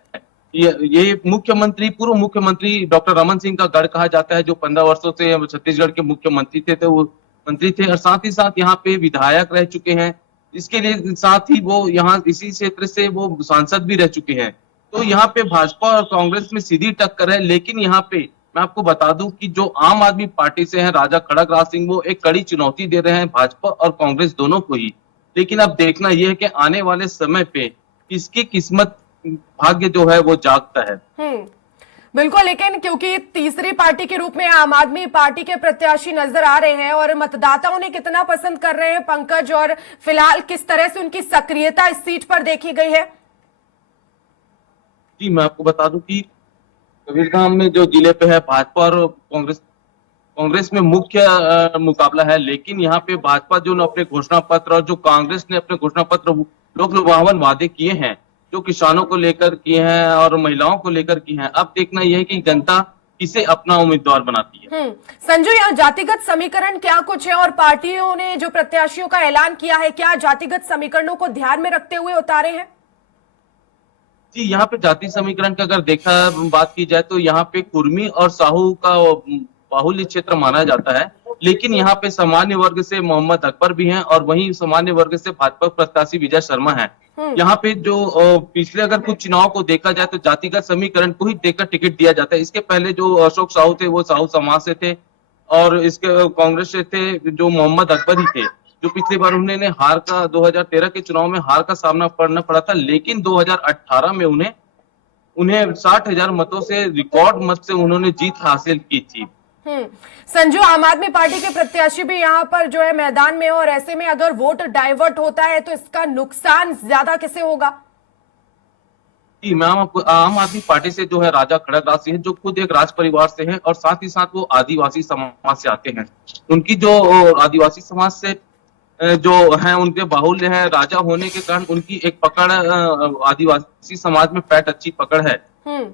ये पूर्व मुख्यमंत्री डॉक्टर रमन सिंह का गढ़ कहा जाता है, जो 15 वर्षों से छत्तीसगढ़ के मुख्यमंत्री थे वो मंत्री थे और साथ ही साथ यहाँ पे विधायक रह चुके हैं। इसके लिए साथ ही वो यहाँ इसी क्षेत्र से वो सांसद भी रह चुके हैं। तो यहाँ पे भाजपा और कांग्रेस में सीधी टक्कर है। लेकिन यहाँ पे मैं आपको बता दूं कि जो आम आदमी पार्टी से हैं राजा खड़ग राज सिंह, वो एक कड़ी चुनौती दे रहे हैं भाजपा और कांग्रेस दोनों को ही। लेकिन अब देखना यह है कि आने वाले समय पे किसकी किस्मत भाग्य जो है वो जागता है। बिल्कुल, लेकिन क्योंकि तीसरी पार्टी के रूप में आम आदमी पार्टी के प्रत्याशी नजर आ रहे हैं और मतदाता उन्हें कितना पसंद कर रहे हैं पंकज, और फिलहाल किस तरह से उनकी सक्रियता इस सीट पर देखी गई है? जी मैं आपको बता दूं कि कबीरधाम में जो जिले पे है भाजपा और कांग्रेस में मुख्य मुकाबला है। लेकिन यहाँ पे भाजपा जो अपने घोषणा पत्र और जो कांग्रेस ने अपने घोषणा पत्र लोक लुभावन वादे किए हैं, जो किसानों को लेकर किए हैं और महिलाओं को लेकर किए हैं, अब देखना यह है कि जनता किसे अपना उम्मीदवार बनाती है। संजू, यहाँ जातिगत समीकरण क्या कुछ है और पार्टियों ने जो प्रत्याशियों का ऐलान किया है, क्या जातिगत समीकरणों को ध्यान में रखते हुए उतारे हैं? जी यहाँ पे जाति समीकरण का अगर बात की जाए तो यहाँ पे कुर्मी और साहू का बाहुल्य क्षेत्र माना जाता है। लेकिन यहाँ पे सामान्य वर्ग से मोहम्मद अकबर भी हैं और वहीं सामान्य वर्ग से भाजपा प्रत्याशी विजय शर्मा है। यहाँ पे जो पिछले अगर कुछ चुनाव को देखा जाए तो जातिगत समीकरण को ही देखकर टिकट दिया जाता है। इसके पहले जो अशोक साहू थे वो साहू समाज से थे और इसके कांग्रेस से थे जो मोहम्मद अकबर ही थे, जो पिछली बार उन्होंने 2013 के चुनाव में हार का सामना करना पड़ा था। लेकिन 2018 में उन्हें 60,000 मतों से रिकॉर्ड मत से उन्होंने जीत हासिल की थी। संजू, आम आदमी पार्टी के प्रत्याशी भी यहाँ पर जो है मैदान में, और ऐसे में अगर वोट डाइवर्ट होता है तो इसका नुकसान ज्यादा किसे होगा? जी मैं आम आदमी पार्टी से जो है राजा खड़ग राज सिंह, जो खुद एक राज परिवार से है और साथ ही साथ वो आदिवासी समाज से आते हैं। उनकी जो आदिवासी समाज से जो हैं उनके बाहुल्य है, राजा होने के कारण उनकी एक पकड़ आदिवासी समाज में पैठ अच्छी पकड़ है।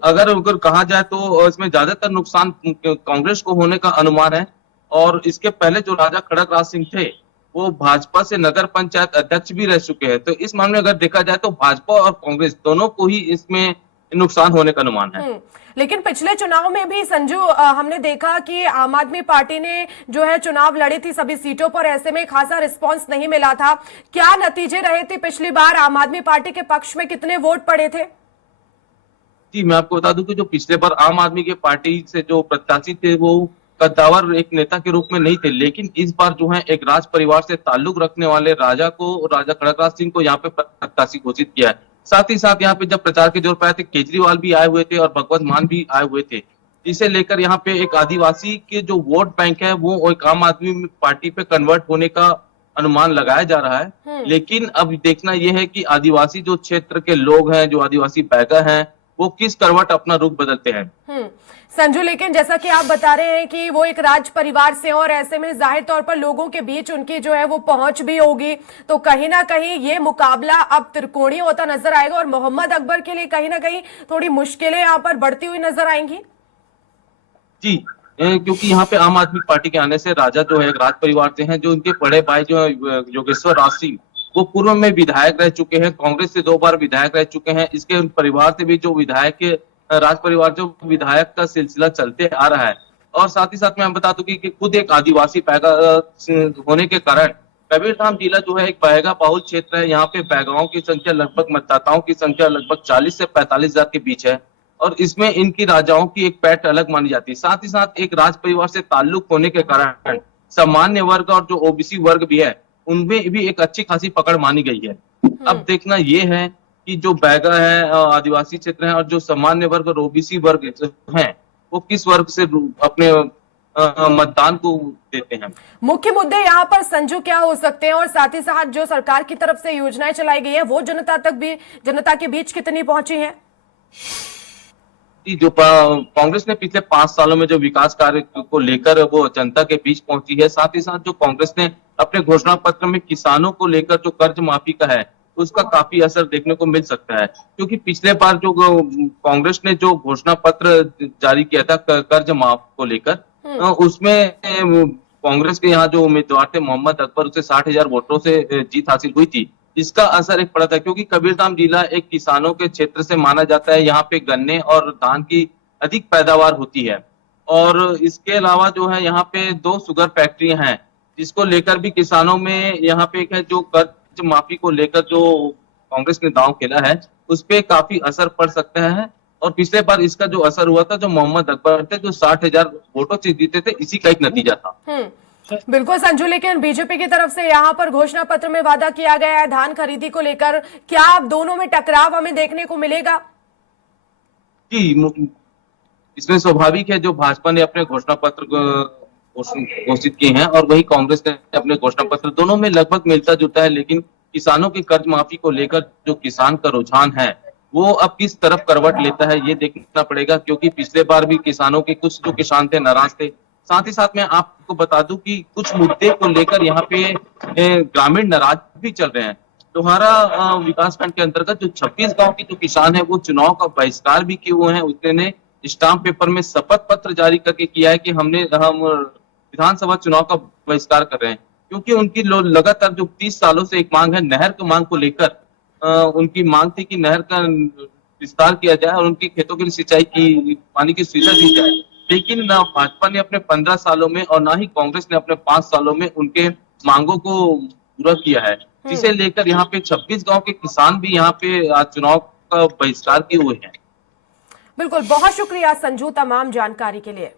अगर कहा जाए तो इसमें ज्यादातर नुकसान कांग्रेस को होने का अनुमान है। और इसके पहले जो राजा खड़गराज सिंह थे वो भाजपा से नगर पंचायत अध्यक्ष भी रह चुके हैं। तो इस मामले में अगर देखा जाए तो भाजपा और कांग्रेस दोनों को ही इसमें नुकसान होने का अनुमान है। लेकिन पिछले चुनाव में भी संजू हमने देखा कि आम आदमी पार्टी ने जो है चुनाव लड़ी थी सभी सीटों पर, ऐसे में खासा रिस्पांस नहीं मिला था। क्या नतीजे रहे थे पिछली बार? आम आदमी पार्टी के पक्ष में कितने वोट पड़े थे? जी, मैं आपको बता दूं कि जो पिछले बार आम आदमी के पार्टी से जो प्रत्याशी थे वो कद्दावर एक नेता के रूप में नहीं थे, लेकिन इस बार जो है एक राज परिवार से ताल्लुक रखने वाले राजा खड़गराज सिंह को यहाँ पे प्रत्याशी घोषित किया है। साथ ही साथ यहाँ पे जब प्रचार के जोर पर आए थे, केजरीवाल भी आए हुए थे और भगवत मान भी आए हुए थे, जिसे लेकर यहाँ पे एक आदिवासी के जो वोट बैंक है वो एक आम आदमी पार्टी पे कन्वर्ट होने का अनुमान लगाया जा रहा है। लेकिन अब देखना यह है कि आदिवासी जो क्षेत्र के लोग हैं, जो आदिवासी बैगर हैं, वो किस करवट अपना रुख बदलते हैं। संजू, लेकिन जैसा कि आप बता रहे हैं कि वो एक राज परिवार से और ऐसे में जाहिर तौर पर लोगों के बीच उनकी जो है वो पहुंच भी होगी, तो कहीं ना कहीं ये मुकाबला अब त्रिकोणीय होता नजर आएगा और मोहम्मद अकबर के लिए कहीं ना कहीं थोड़ी मुश्किलें यहाँ पर बढ़ती हुई नजर आएंगी। जी, क्योंकि यहाँ पे आम आदमी पार्टी के आने से राजा जो है एक राज परिवार से हैं, जो उनके बड़े भाई जो है योगेश्वर राज सिंह वो पूर्व में विधायक रह चुके हैं, कांग्रेस से 2 बार विधायक रह चुके हैं। इसके परिवार से भी जो विधायक राज परिवार जो विधायक का सिलसिला चलते आ रहा है। और साथ ही साथ मैं बता दूं कि खुद एक आदिवासी होने के कारण कबीरधाम जिला जो है एक बैगा बहुल क्षेत्र है। यहाँ पे बैगाओं की संख्या लगभग, मतदाताओं की संख्या लगभग 40 से 45 हजार के बीच है और इसमें इनकी राजाओं की एक पैठ अलग मानी जाती है। साथ ही साथ एक राज परिवार से ताल्लुक होने के कारण सामान्य वर्ग और जो ओबीसी वर्ग भी है उनमें भी एक अच्छी खासी पकड़ मानी गई है। अब देखना ये है कि जो बैगा है, आदिवासी क्षेत्र है और जो सामान्य वर्ग और ओबीसी वर्ग हैं वो किस वर्ग से अपने मतदान को देते हैं। मुख्य मुद्दे यहाँ पर संजू क्या हो सकते हैं और साथ ही साथ जो सरकार की तरफ से योजनाएं चलाई गई है वो जनता के बीच कितनी पहुंची है? जो कांग्रेस ने पिछले 5 सालों में जो विकास कार्य को लेकर वो जनता के बीच पहुंची है, साथ ही साथ जो कांग्रेस ने अपने घोषणा पत्र में किसानों को लेकर जो कर्ज माफी का है उसका काफी असर देखने को मिल सकता है। क्योंकि पिछले बार जो कांग्रेस ने जो घोषणा पत्र जारी किया था कर्ज माफ को लेकर, उसमें कांग्रेस के यहाँ जो उम्मीदवार थे मोहम्मद अकबर, उसे 60,000 वोटों से जीत हासिल हुई थी। इसका असर एक पड़ा था क्योंकि कबीरधाम जिला एक किसानों के क्षेत्र से माना जाता है। यहाँ पे गन्ने और धान की अधिक पैदावार होती है और इसके अलावा जो है यहाँ पे 2 शुगर फैक्ट्रियां हैं, जिसको लेकर भी किसानों में यहाँ पे एक है जो कर्ज माफी को लेकर जो कांग्रेस ने दांव खेला है उस पे काफी असर पड़ सकता है। और पिछले बार इसका जो असर हुआ था, जो मोहम्मद अकबर थे जो 60,000 वोटों से जीते थे, इसी का एक नतीजा था। बिल्कुल संजू, लेकिन बीजेपी की तरफ से यहाँ पर घोषणा पत्र में वादा किया गया है धान खरीदी को लेकर, क्या अब दोनों में टकराव हमें देखने को मिलेगा? जी, इसमें स्वाभाविक है जो भाजपा ने अपने घोषणा पत्र घोषित किए हैं और वही कांग्रेस ने अपने घोषणा पत्र, दोनों में लगभग मिलता जुलता है। लेकिन किसानों की कर्ज माफी को लेकर जो किसान का रुझान है वो अब किस तरफ करवट लेता है ये देखना पड़ेगा, क्योंकि पिछले बार भी किसानों के कुछ जो किसान थे नाराज थे। साथ ही साथ मैं आपको बता दूं कि कुछ मुद्दे को लेकर यहाँ पे ग्रामीण नाराज भी चल रहे हैं। लोहारा विकास खंड के अंतर्गत जो 26 गांव के जो किसान है वो चुनाव का बहिष्कार भी किए हुए हैं। उसने स्टाम्प पेपर में शपथ पत्र जारी करके किया है कि हम विधानसभा चुनाव का बहिष्कार कर रहे हैं, क्योंकि उनकी लगातार जो 30 सालों से एक मांग है नहर की मांग को लेकर, उनकी मांग थी कि नहर का विस्तार किया जाए और उनके खेतों के लिए सिंचाई की पानी की सुविधा दी जाए। लेकिन ना भाजपा ने अपने 15 सालों में और ना ही कांग्रेस ने अपने 5 सालों में उनके मांगों को पूरा किया है, जिसे लेकर यहाँ पे 26 गांव के किसान भी यहाँ पे आज चुनाव का बहिष्कार किए हुए हैं। बिल्कुल, बहुत शुक्रिया संजू तमाम जानकारी के लिए।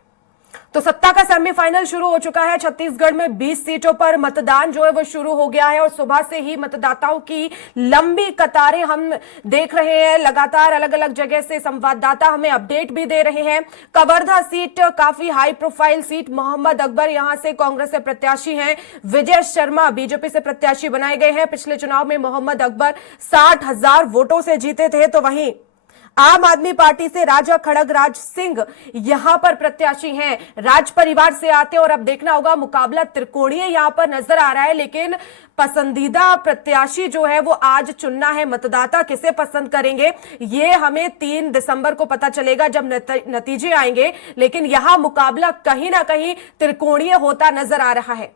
तो सत्ता का सेमीफाइनल शुरू हो चुका है। छत्तीसगढ़ में 20 सीटों पर मतदान जो है वो शुरू हो गया है और सुबह से ही मतदाताओं की लंबी कतारें हम देख रहे हैं। लगातार अलग अलग जगह से संवाददाता हमें अपडेट भी दे रहे हैं। कवर्धा सीट काफी high profile seat, Mohammad Akbar यहां से कांग्रेस से प्रत्याशी हैं, विजय शर्मा बीजेपी से प्रत्याशी बनाए गए हैं। पिछले चुनाव में मोहम्मद अकबर 60,000 वोटों से जीते थे, तो वहीं आम आदमी पार्टी से राजा खड़गराज सिंह यहां पर प्रत्याशी हैं, राज परिवार से आते और अब देखना होगा, मुकाबला त्रिकोणीय यहां पर नजर आ रहा है। लेकिन पसंदीदा प्रत्याशी जो है वो आज चुनना है, मतदाता किसे पसंद करेंगे ये हमें 3 दिसंबर को पता चलेगा जब नतीजे आएंगे। लेकिन यहां मुकाबला कहीं ना कहीं त्रिकोणीय होता नजर आ रहा है।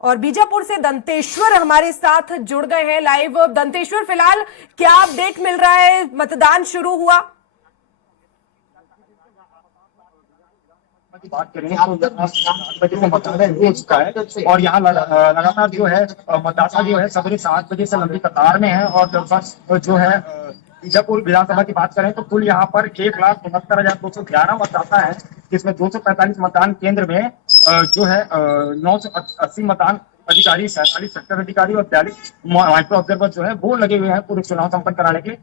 और बीजापुर से दंतेश्वर हमारे साथ जुड़ गए हैं लाइव। दंतेश्वर, फिलहाल क्या अपडेट मिल रहा है, मतदान शुरू हुआ? की बात करें तो बजे से मतदान हो चुका है और यहाँ लगातार जो है मतदाता जो है सवेरे 7 बजे से लंबी कतार में है। और लगभग जो है बीजापुर विधानसभा की बात करें तो कुल यहाँ पर 1,69,211 मतदाता है, जिसमें 245 मतदान केंद्र में जो है 980 मतदान अधिकारी, 47 सेक्टर अधिकारी और 42 माइक्रो ऑब्जर्वर जो है वो लगे हुए हैं पूरे चुनाव संपन्न कराने के।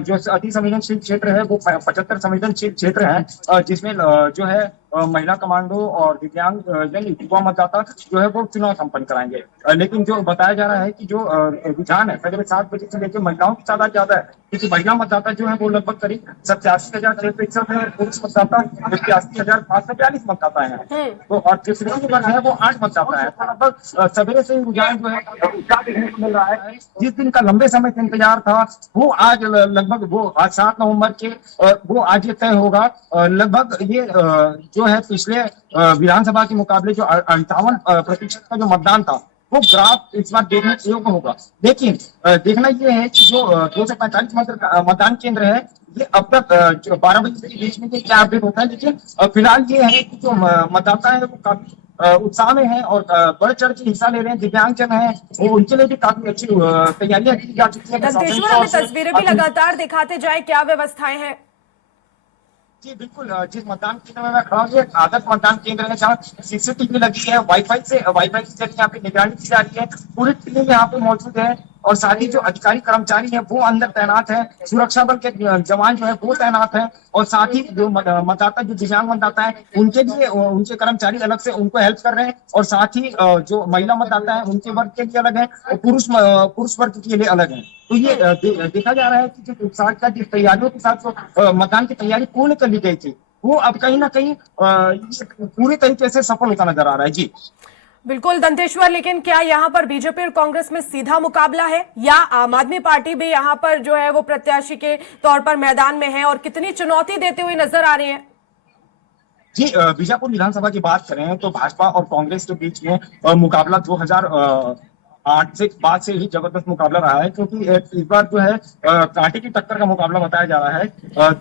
जो अति संवेदनशील क्षेत्र है वो 75 संवेदनशील क्षेत्र है, जिसमें जो है महिला कमांडो और दिव्यांग यानी युवा मतदाता जो है वो चुनाव संपन्न कराएंगे। लेकिन जो बताया जा रहा है कि जो रुझान है सवेरे 7 बजे से लेकर महिलाओं की तादाद ज्यादा है, क्योंकि महिला मतदाता जो है वो लगभग करीब 87,661 है, पुरुष मतदाता 81,542 मतदाता है। तो और जो श्रेणी वर्ग है वो 8 मतदाता है। तो लगभग सवेरे से रुझान जो है देखने को मिल रहा है। जिस दिन का लंबे समय से इंतजार था वो आज लगभग वो आज 7 नवंबर के वो आज ये तय होगा। लगभग ये जो है पिछले विधानसभा के मुकाबले जो 58% का जो मतदान था वो ग्राफ इस बार देखने योग्य होगा। लेकिन देखना ये है कि जो 245 मतदान केंद्र है ये अब तक 12 बजे के बीच में क्या अपडेट होता है। लेकिन फिलहाल ये है कि जो मतदाता है वो काफी उत्साह में है और बढ़ चढ़ के हिस्सा ले रहे हैं। दिव्यांगजन है वो उनके लिए भी काफी अच्छी तैयारियां की जा चुकी है। दंतेश्वर, हमें तस्वीरें भी लगातार दिखाते जाए, क्या व्यवस्थाएं हैं? जी बिल्कुल, जिस मतदान केंद्र में मैं खड़ा हूँ एक आदर्श मतदान केंद्र है जहाँ सीसीटीवी लगी है, वाईफाई के जरिए यहाँ पे निगरानी की जा रही है। पूरी टीम यहाँ पे मौजूद है और साथ ही जो अधिकारी कर्मचारी हैं वो अंदर तैनात है, सुरक्षा बल के जवान जो है वो तैनात है और साथ ही जो मतदाता जो दिव्यांग मतदाता है उनके लिए उनके कर्मचारी अलग से उनको हेल्प कर रहे हैं और साथ ही जो महिला मतदाता है उनके वर्ग के लिए अलग है और पुरुष वर्ग के लिए अलग है। तो ये देखा जा रहा है कि जो उत्साह का जिस तैयारियों के साथ जो मतदान की तैयारी पूर्ण कर ली गई थी वो अब कहीं ना कहीं पूरी तरीके से सफल होता नजर आ रहा है। जी बिल्कुल दंतेश्वर, लेकिन क्या यहाँ पर बीजेपी और कांग्रेस में सीधा मुकाबला है या आम आदमी पार्टी भी यहाँ पर जो है वो प्रत्याशी के तौर पर मैदान में है और कितनी चुनौती देते हुए नजर आ रही है? जी बीजापुर विधानसभा की बात करें तो भाजपा और कांग्रेस के बीच में मुकाबला 2008 से बाद से ही जबरदस्त मुकाबला रहा है, क्योंकि इस बार जो है कांटे की टक्कर का मुकाबला बताया जा रहा है।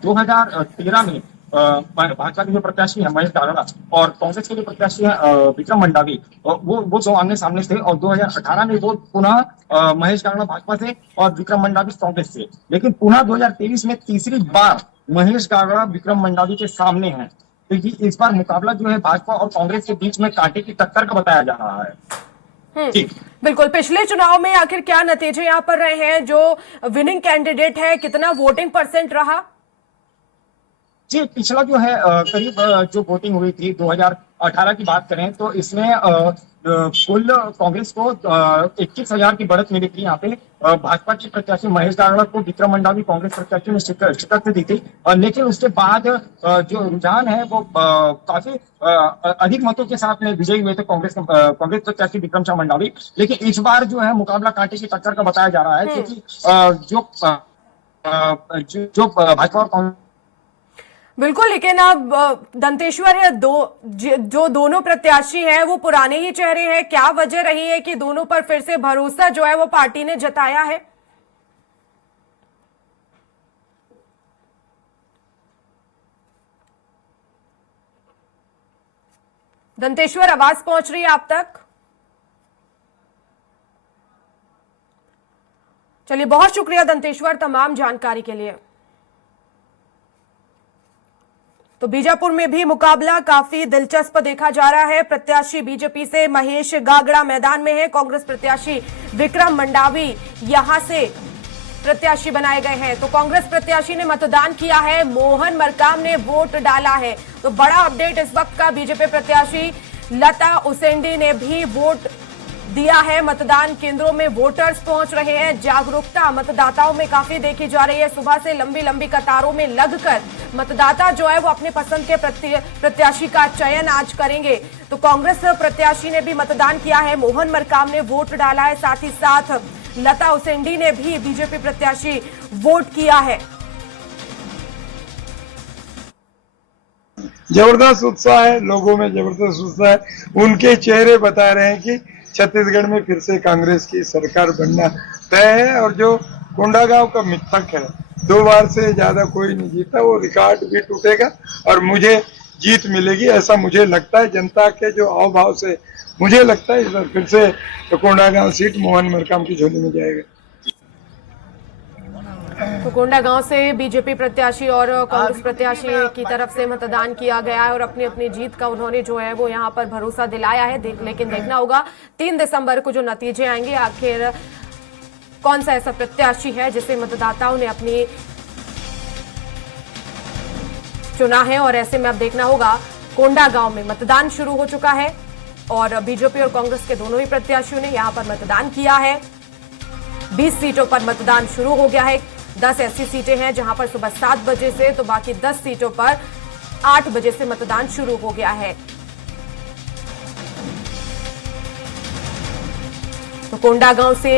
2013 में भाजपा के जो प्रत्याशी है महेश गागड़ा और कांग्रेस के जो प्रत्याशी है विक्रम मंडावी वो दो आमने सामने थे और 2018 में वो पुनः महेश गागड़ा भाजपा से और विक्रम मंडावी कांग्रेस से। लेकिन पुनः 2023 में तीसरी बार महेश गागड़ा विक्रम मंडावी के सामने है। तो ये इस बार मुकाबला जो है भाजपा और कांग्रेस के बीच में कांटे की टक्कर का बताया जा रहा है। बिल्कुल, पिछले चुनाव में आखिर क्या नतीजे यहाँ पर रहे हैं? जो विनिंग कैंडिडेट है कितना वोटिंग परसेंट रहा? जी पिछला जो है करीब जो वोटिंग हुई थी 2018 की बात करें तो इसमें कुल कांग्रेस को 21,000 की बढ़त मिली थी। यहाँ पे भाजपा के प्रत्याशी महेश गागड़ा को विक्रम मंडावी कांग्रेस प्रत्याशी ने शिकस्त दी थी। लेकिन उसके बाद जो रुझान है वो काफी अधिक मतों के साथ में विजयी हुए थे कांग्रेस प्रत्याशी विक्रम शाह मंडावी। लेकिन इस बार जो है मुकाबला कांटे की टक्कर का बताया जा रहा है, क्योंकि जो भाजपा और कांग्रेस बिल्कुल, लेकिन अब दंतेश्वर है जो दोनों प्रत्याशी हैं वो पुराने ही चेहरे हैं। क्या वजह रही है कि दोनों पर फिर से भरोसा जो है वो पार्टी ने जताया है? दंतेश्वर, आवाज पहुंच रही है आप तक? चलिए, बहुत शुक्रिया दंतेश्वर तमाम जानकारी के लिए। तो बीजापुर में भी मुकाबला काफी दिलचस्प देखा जा रहा है। प्रत्याशी बीजेपी से महेश गागड़ा मैदान में है, कांग्रेस प्रत्याशी विक्रम मंडावी यहां से प्रत्याशी बनाए गए हैं। तो कांग्रेस प्रत्याशी ने मतदान किया है, मोहन मरकाम ने वोट डाला है। तो बड़ा अपडेट इस वक्त का बीजेपी प्रत्याशी लता उसेंडी ने भी वोट दिया है। मतदान केंद्रों में वोटर्स पहुंच रहे हैं। जागरूकता मतदाताओं में काफी देखी जा रही है। सुबह से लंबी लंबी कतारों में लगकर मतदाता जो है वो अपने पसंद के प्रत्याशी का चयन आज करेंगे। तो कांग्रेस प्रत्याशी ने भी मतदान किया है। मोहन मरकाम ने वोट डाला है। साथ ही साथ लता उसेंडी ने भी बीजेपी प्रत्याशी वोट किया है। जबरदस्त उत्साह है, लोगों में जबरदस्त उत्साह है। उनके चेहरे बता रहे हैं कि छत्तीसगढ़ में फिर से कांग्रेस की सरकार बनना तय है। और जो कोंडागांव का मिथक है, 2 बार से ज्यादा कोई नहीं जीता, वो रिकॉर्ड भी टूटेगा और मुझे जीत मिलेगी, ऐसा मुझे लगता है। जनता के जो हाव भाव से मुझे लगता है इस बार फिर से तो कोंडागांव सीट मोहन मरकाम की झोली में जाएगा। तो कोंडागांव से बीजेपी प्रत्याशी और कांग्रेस प्रत्याशी की तरफ से मतदान किया गया है और अपनी अपनी जीत का उन्होंने जो है वो यहां पर भरोसा दिलाया है। लेकिन देखना होगा 3 दिसंबर को जो नतीजे आएंगे, आखिर कौन सा ऐसा प्रत्याशी है जिसे मतदाताओं ने अपनी चुना है। और ऐसे में अब देखना होगा, कोंडागांव में मतदान शुरू हो चुका है और बीजेपी और कांग्रेस के दोनों ही प्रत्याशियों ने यहां पर मतदान किया है। 20 सीटों पर मतदान शुरू हो गया है। 10 ऐसी सीटें हैं जहां पर सुबह 7 बजे से, तो बाकी 10 सीटों पर 8 बजे से मतदान शुरू हो गया है। तो कोंडागांव से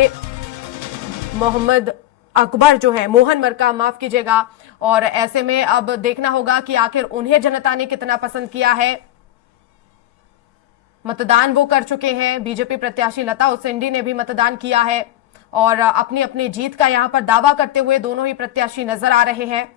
मोहम्मद अकबर जो है, मोहन मरकाम माफ कीजिएगा, और ऐसे में अब देखना होगा कि आखिर उन्हें जनता ने कितना पसंद किया है। मतदान वो कर चुके हैं। बीजेपी प्रत्याशी लता उसेंडी ने भी मतदान किया है और अपनी अपनी जीत का यहां पर दावा करते हुए दोनों ही प्रत्याशी नजर आ रहे हैं।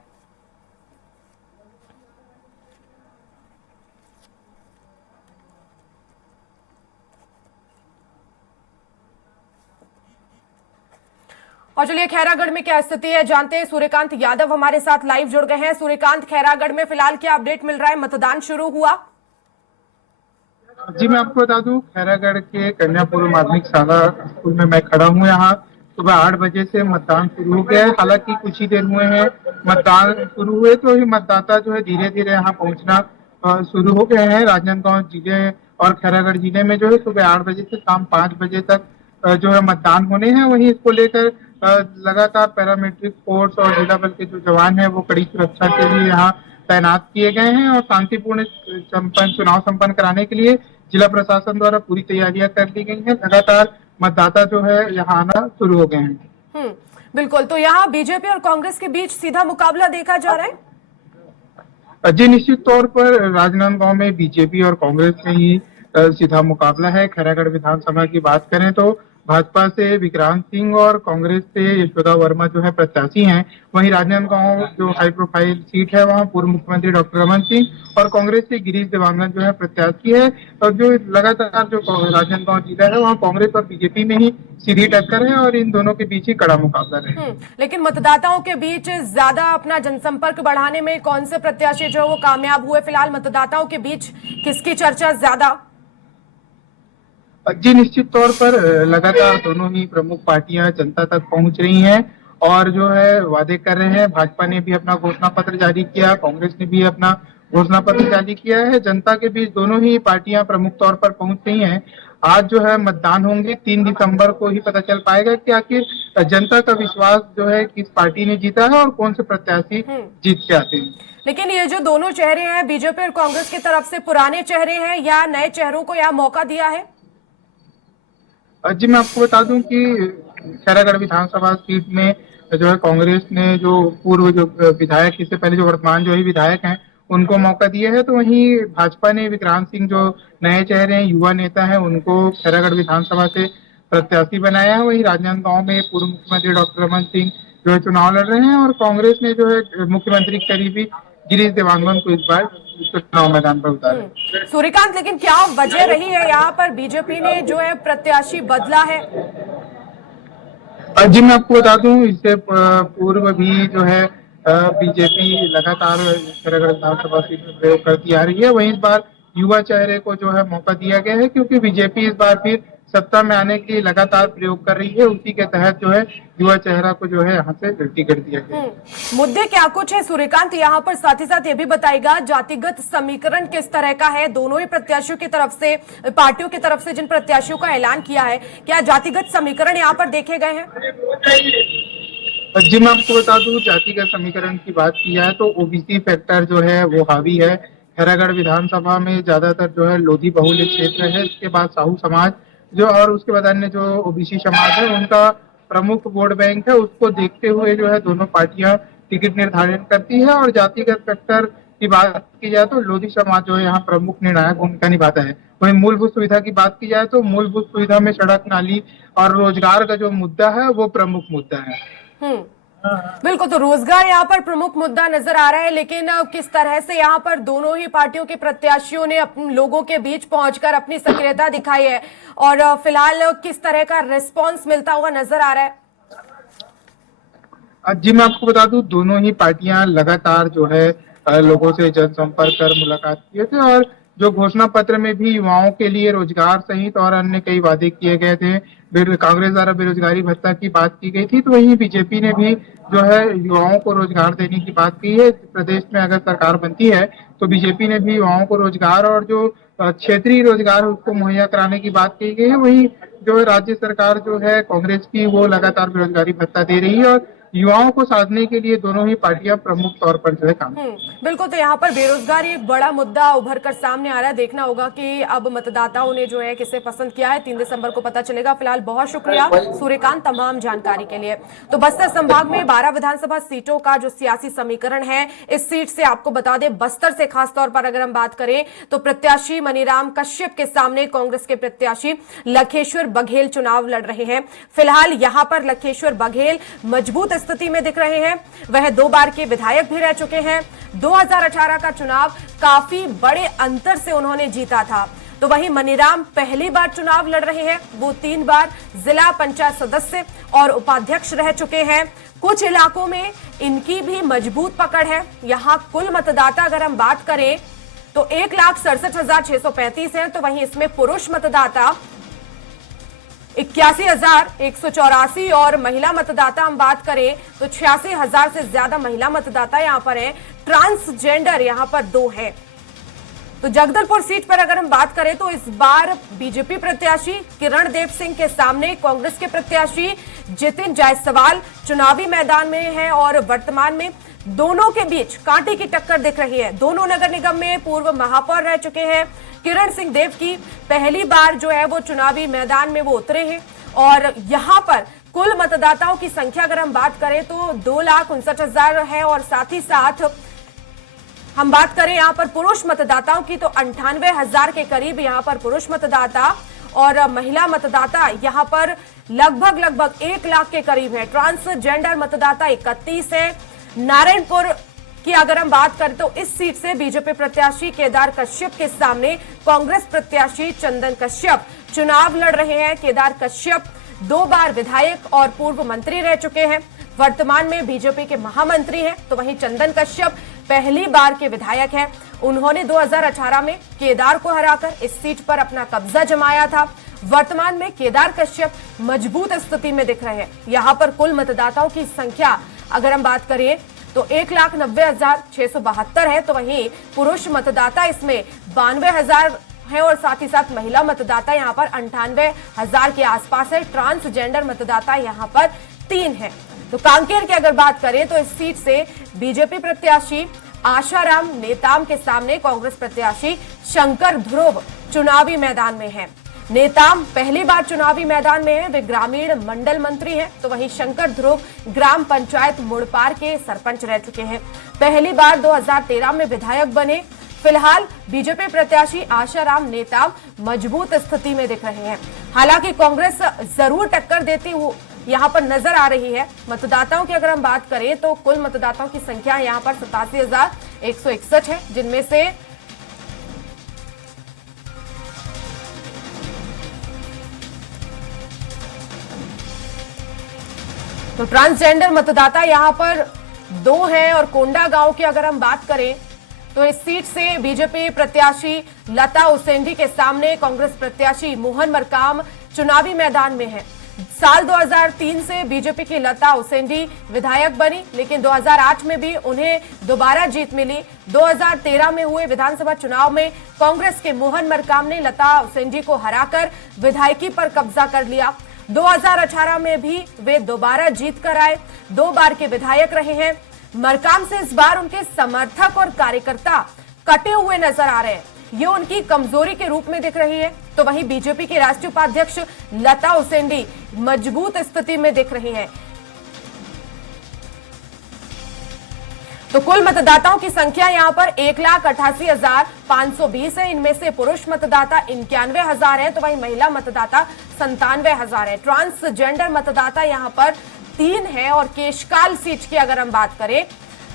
और चलिए खैरागढ़ में क्या स्थिति है जानते हैं। सूर्यकांत यादव हमारे साथ लाइव जुड़ गए हैं। सूर्यकांत, खैरागढ़ में फिलहाल क्या अपडेट मिल रहा है? मतदान शुरू हुआ? जी मैं आपको बता दूं, खैरागढ़ के कन्या पूर्व माध्यमिक शाला स्कूल में मैं खड़ा हूं। यहाँ सुबह 8 बजे से मतदान शुरू हो गया है। हालांकि कुछ ही देर हुए हैं मतदान शुरू हुए, तो ही मतदाता जो है धीरे धीरे यहाँ पहुंचना शुरू हो गए हैं। राजनांदगांव जिले और खैरागढ़ जिले में जो है सुबह 8 बजे से शाम 5 बजे तक जो है मतदान होने हैं। वहीं इसको लेकर लगातार पैरामिलिट्री फोर्स और जिला बल के जो जवान हैं वो कड़ी सुरक्षा के लिए यहाँ तैनात किए गए हैं और शांतिपूर्ण चुनाव संपन्न कराने के लिए जिला प्रशासन द्वारा पूरी तैयारियां कर ली गई हैं। लगातार मतदाता जो है यहाँ आना शुरू हो गए हैं। बिल्कुल। तो यहाँ बीजेपी और कांग्रेस के बीच सीधा मुकाबला देखा जा रहा है? जी निश्चित तौर पर राजनांदगांव में बीजेपी और कांग्रेस में ही सीधा मुकाबला है। खैरागढ़ विधानसभा की बात करें तो भाजपा से विक्रांत सिंह और कांग्रेस से यशोदा वर्मा जो है प्रत्याशी हैं। वहीं राजनांदगांव जो हाई प्रोफाइल सीट है वहां पूर्व मुख्यमंत्री डॉक्टर रमन सिंह और कांग्रेस से गिरीश देवांगन जो है प्रत्याशी है। और जो लगातार जो राजनांदगांव जिला है वहाँ कांग्रेस और बीजेपी में ही सीधी टक्कर है और इन दोनों के बीच ही कड़ा मुकाबला है। लेकिन मतदाताओं के बीच ज्यादा अपना जनसंपर्क बढ़ाने में कौन से प्रत्याशी जो है वो कामयाब हुए? फिलहाल मतदाताओं के बीच किसकी चर्चा ज्यादा? जी निश्चित तौर पर लगातार दोनों ही प्रमुख पार्टियां जनता तक पहुंच रही हैं और जो है वादे कर रहे हैं। भाजपा ने भी अपना घोषणा पत्र जारी किया, कांग्रेस ने भी अपना घोषणा पत्र जारी किया है। जनता के बीच दोनों ही पार्टियां प्रमुख तौर पर पहुंच रही हैं। आज जो है मतदान होंगे, 3 दिसंबर को ही पता चल पाएगा कि आखिर जनता का विश्वास जो है किस पार्टी ने जीता है और कौन से प्रत्याशी जीत के आते हैं। लेकिन ये जो दोनों चेहरे हैं बीजेपी और कांग्रेस की तरफ से, पुराने चेहरे हैं या नए चेहरों को यहाँ मौका दिया है? जी मैं आपको बता दूं कि खैरागढ़ विधानसभा सीट में जो है कांग्रेस ने जो पूर्व जो विधायक, इससे पहले जो वर्तमान जो ही विधायक हैं उनको मौका दिया है। तो वहीं भाजपा ने विक्रांत सिंह जो नए चेहरे हैं, युवा नेता हैं, उनको खैरागढ़ विधानसभा से प्रत्याशी बनाया है। वहीं राजनांदगांव में पूर्व मुख्यमंत्री डॉक्टर रमन सिंह जो है चुनाव लड़ रहे हैं और कांग्रेस ने जो है मुख्यमंत्री के करीबी गिरीश देवांगन को इस बार चुनाव मैदान पर उतारे। सूर्यकांत, लेकिन क्या वजह रही है यहाँ पर बीजेपी ने जो है प्रत्याशी बदला है? जी मैं आपको बता दूं, इससे पूर्व भी जो है बीजेपी लगातार खैरागढ़ विधानसभा सीट में प्रयोग करती आ रही है। वहीं इस बार युवा चेहरे को जो है मौका दिया गया है क्योंकि बीजेपी इस बार फिर सत्ता में आने की लगातार प्रयोग कर रही है, उसी के तहत जो है युवा चेहरा को जो है यहाँ से गलती कर दिया गया। मुद्दे क्या कुछ है सूर्यकांत यहाँ पर, साथ ही साथ ये भी बताइएगा जातिगत समीकरण किस तरह का है दोनों ही प्रत्याशियों की तरफ से, पार्टियों की तरफ से जिन प्रत्याशियों का ऐलान किया है, क्या जातिगत समीकरण यहाँ पर देखे गए हैं? जी मैं आपको बता दूं, जातिगत समीकरण की बात की जाए तो ओबीसी फैक्टर जो है वो हावी है। खैरागढ़ विधानसभा में ज्यादातर जो है लोधी बहुल्य क्षेत्र है, इसके बाद साहू समाज जो और उसके बाद अन्य जो ओबीसी समाज है उनका प्रमुख वोट बैंक है, उसको देखते हुए जो है दोनों पार्टियां टिकट निर्धारण करती है। और जातिगत फैक्टर की बात की जाए तो लोधी समाज जो है यहाँ प्रमुख निर्णायक भूमिका निभाता है। वहीं मूलभूत सुविधा की बात की जाए तो मूलभूत सुविधा में सड़क, नाली और रोजगार का जो मुद्दा है वो प्रमुख मुद्दा है। बिल्कुल, तो रोजगार यहाँ पर प्रमुख मुद्दा नजर आ रहा है, लेकिन किस तरह से यहाँ पर दोनों ही पार्टियों के प्रत्याशियों ने अपने लोगों के बीच पहुंचकर अपनी सक्रियता दिखाई है और फिलहाल किस तरह का रिस्पांस मिलता हुआ नजर आ रहा है? जी मैं आपको बता दूं, दोनों ही पार्टियां लगातार जो है लोगों से जनसंपर्क कर मुलाकात किए थे और जो घोषणा पत्र में भी युवाओं के लिए रोजगार सहित और अन्य कई वादे किए गए थे। कांग्रेस द्वारा बेरोजगारी भत्ता की बात की गई थी, तो वहीं बीजेपी ने भी जो है युवाओं को रोजगार देने की बात की है। प्रदेश में अगर सरकार बनती है तो बीजेपी ने भी युवाओं को रोजगार और जो क्षेत्रीय रोजगार है उसको मुहैया कराने की बात की गई है। वहीं जो है राज्य सरकार जो है कांग्रेस की, वो लगातार बेरोजगारी भत्ता दे रही है और युवाओं को साधने के लिए दोनों ही पार्टियां प्रमुख तौर पर जो है काम। बिल्कुल, तो यहाँ पर बेरोजगारी एक बड़ा मुद्दा उभर कर सामने आ रहा है। देखना होगा कि अब मतदाताओं ने जो है किसे पसंद किया है, 3 दिसंबर को पता चलेगा। फिलहाल बहुत शुक्रिया सूर्यकांत तमाम जानकारी के लिए। तो बस्तर संभाग में 12 विधानसभा सीटों का जो सियासी समीकरण है, इस सीट से आपको बता दें, बस्तर से खासतौर पर अगर हम बात करें तो प्रत्याशी मनीराम कश्यप के सामने कांग्रेस के प्रत्याशी लखेश्वर बघेल चुनाव लड़ रहे हैं। फिलहाल यहाँ पर लखेश्वर बघेल मजबूत स्थिति में दिख रहे हैं। वह 2 बार के विधायक भी रह चुके हैं। 2018 का चुनाव काफी बड़े अंतर से उन्होंने जीता था। तो वहीं मनीराम पहली बार चुनाव लड़ रहे हैं। वो 3 बार जिला पंचायत सदस्य और उपाध्यक्ष रह चुके हैं। कुछ इलाकों में इनकी भी मजबूत पकड़ है। यहाँ कुल मतदाता अगर हम बात करें तो 1,67,635 है, तो वहीं इसमें पुरुष मतदाता 81,184 और महिला मतदाता हम बात करें तो 86,000 से ज्यादा महिला मतदाता यहां पर हैं। ट्रांसजेंडर यहां पर 2 है। तो जगदलपुर सीट पर अगर हम बात करें तो इस बार बीजेपी प्रत्याशी किरण देव सिंह के सामने कांग्रेस के प्रत्याशी जितिन जायसवाल चुनावी मैदान में है और वर्तमान में दोनों के बीच कांटे की टक्कर दिख रही है। दोनों नगर निगम में पूर्व महापौर रह चुके हैं। किरण सिंह देव की पहली बार जो है वो चुनावी मैदान में वो उतरे हैं और यहां पर कुल मतदाताओं की संख्या अगर हम बात करें तो 2,59,000 है और साथ ही साथ हम बात करें यहां पर पुरुष मतदाताओं की तो 98,000 के करीब यहां पर पुरुष मतदाता और महिला मतदाता यहां पर लगभग 1 लाख के करीब है। ट्रांसजेंडर मतदाता 31 है। नारायणपुर की अगर हम बात करें तो इस सीट से बीजेपी प्रत्याशी केदार कश्यप के सामने कांग्रेस प्रत्याशी चंदन कश्यप चुनाव लड़ रहे हैं। केदार कश्यप 2 बार विधायक और पूर्व मंत्री रह चुके हैं। वर्तमान में बीजेपी के महामंत्री हैं। तो वहीं चंदन कश्यप पहली बार के विधायक हैं। उन्होंने 2018 में केदार को हराकर इस सीट पर अपना कब्जा जमाया था। वर्तमान में केदार कश्यप मजबूत स्थिति में दिख रहे हैं। यहां पर कुल मतदाताओं की संख्या अगर हम बात करें तो 1,90,672 है। तो वहीं पुरुष मतदाता इसमें 92,000 है और साथ ही साथ महिला मतदाता यहां पर 98,000 के आसपास है। ट्रांसजेंडर मतदाता यहां पर 3 है। तो कांकेर की अगर बात करें तो इस सीट से बीजेपी प्रत्याशी आशाराम नेताम के सामने कांग्रेस प्रत्याशी शंकर ध्रुव चुनावी मैदान में है। नेताम पहली बार चुनावी मैदान में है। वे ग्रामीण मंडल मंत्री हैं। तो वहीं शंकर ध्रुव ग्राम पंचायत मुड़पार के सरपंच रह चुके हैं। पहली बार 2013 में विधायक बने। फिलहाल बीजेपी प्रत्याशी आशाराम नेताम मजबूत स्थिति में दिख रहे हैं। हालांकि कांग्रेस जरूर टक्कर देती हुई यहां पर नजर आ रही है। मतदाताओं की अगर हम बात करें तो कुल मतदाताओं की संख्या यहां पर 87,161 है, जिनमें से तो ट्रांसजेंडर मतदाता यहां पर 2 है और कोंडा गांव की अगर हम बात करें तो इस सीट से बीजेपी प्रत्याशी लता उसेंडी के सामने कांग्रेस प्रत्याशी मोहन मरकाम चुनावी मैदान में हैं। साल 2003 से बीजेपी की लता उसेंडी विधायक बनी, लेकिन 2008 में भी उन्हें दोबारा जीत मिली। 2013 में हुए विधानसभा चुनाव में कांग्रेस के मोहन मरकाम ने लता उसेंडी को हराकर विधायकी पर कब्जा कर लिया। 2018 में भी वे दोबारा जीत कर आए, 2 बार के विधायक रहे हैं। मरकाम से इस बार उनके समर्थक और कार्यकर्ता कटे हुए नजर आ रहे हैं, ये उनकी कमजोरी के रूप में दिख रही है। तो वहीं बीजेपी के राष्ट्रीय उपाध्यक्ष लता उसेंडी मजबूत स्थिति में दिख रही हैं। तो कुल मतदाताओं की संख्या यहां पर 1,88,520 है। इनमें से पुरुष मतदाता 91,000 है, तो वहीं महिला मतदाता 97,000 है। ट्रांसजेंडर मतदाता यहां पर 3 है। और केशकाल सीट की अगर हम बात करें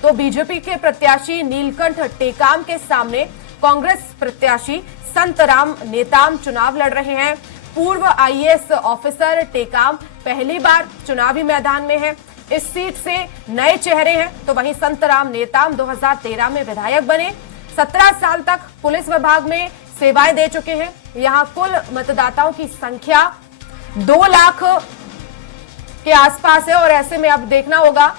तो बीजेपी के प्रत्याशी नीलकंठ टेकाम के सामने कांग्रेस प्रत्याशी संतराम नेताम चुनाव लड़ रहे हैं। पूर्व आईएएस ऑफिसर टेकाम पहली बार चुनावी मैदान में है। इस सीट से नए चेहरे हैं। तो वहीं संतराम नेताम 2013 में विधायक बने, 17 साल तक पुलिस विभाग में सेवाएं दे चुके हैं। यहां कुल मतदाताओं की संख्या 2 लाख के आसपास है। और ऐसे में अब देखना होगा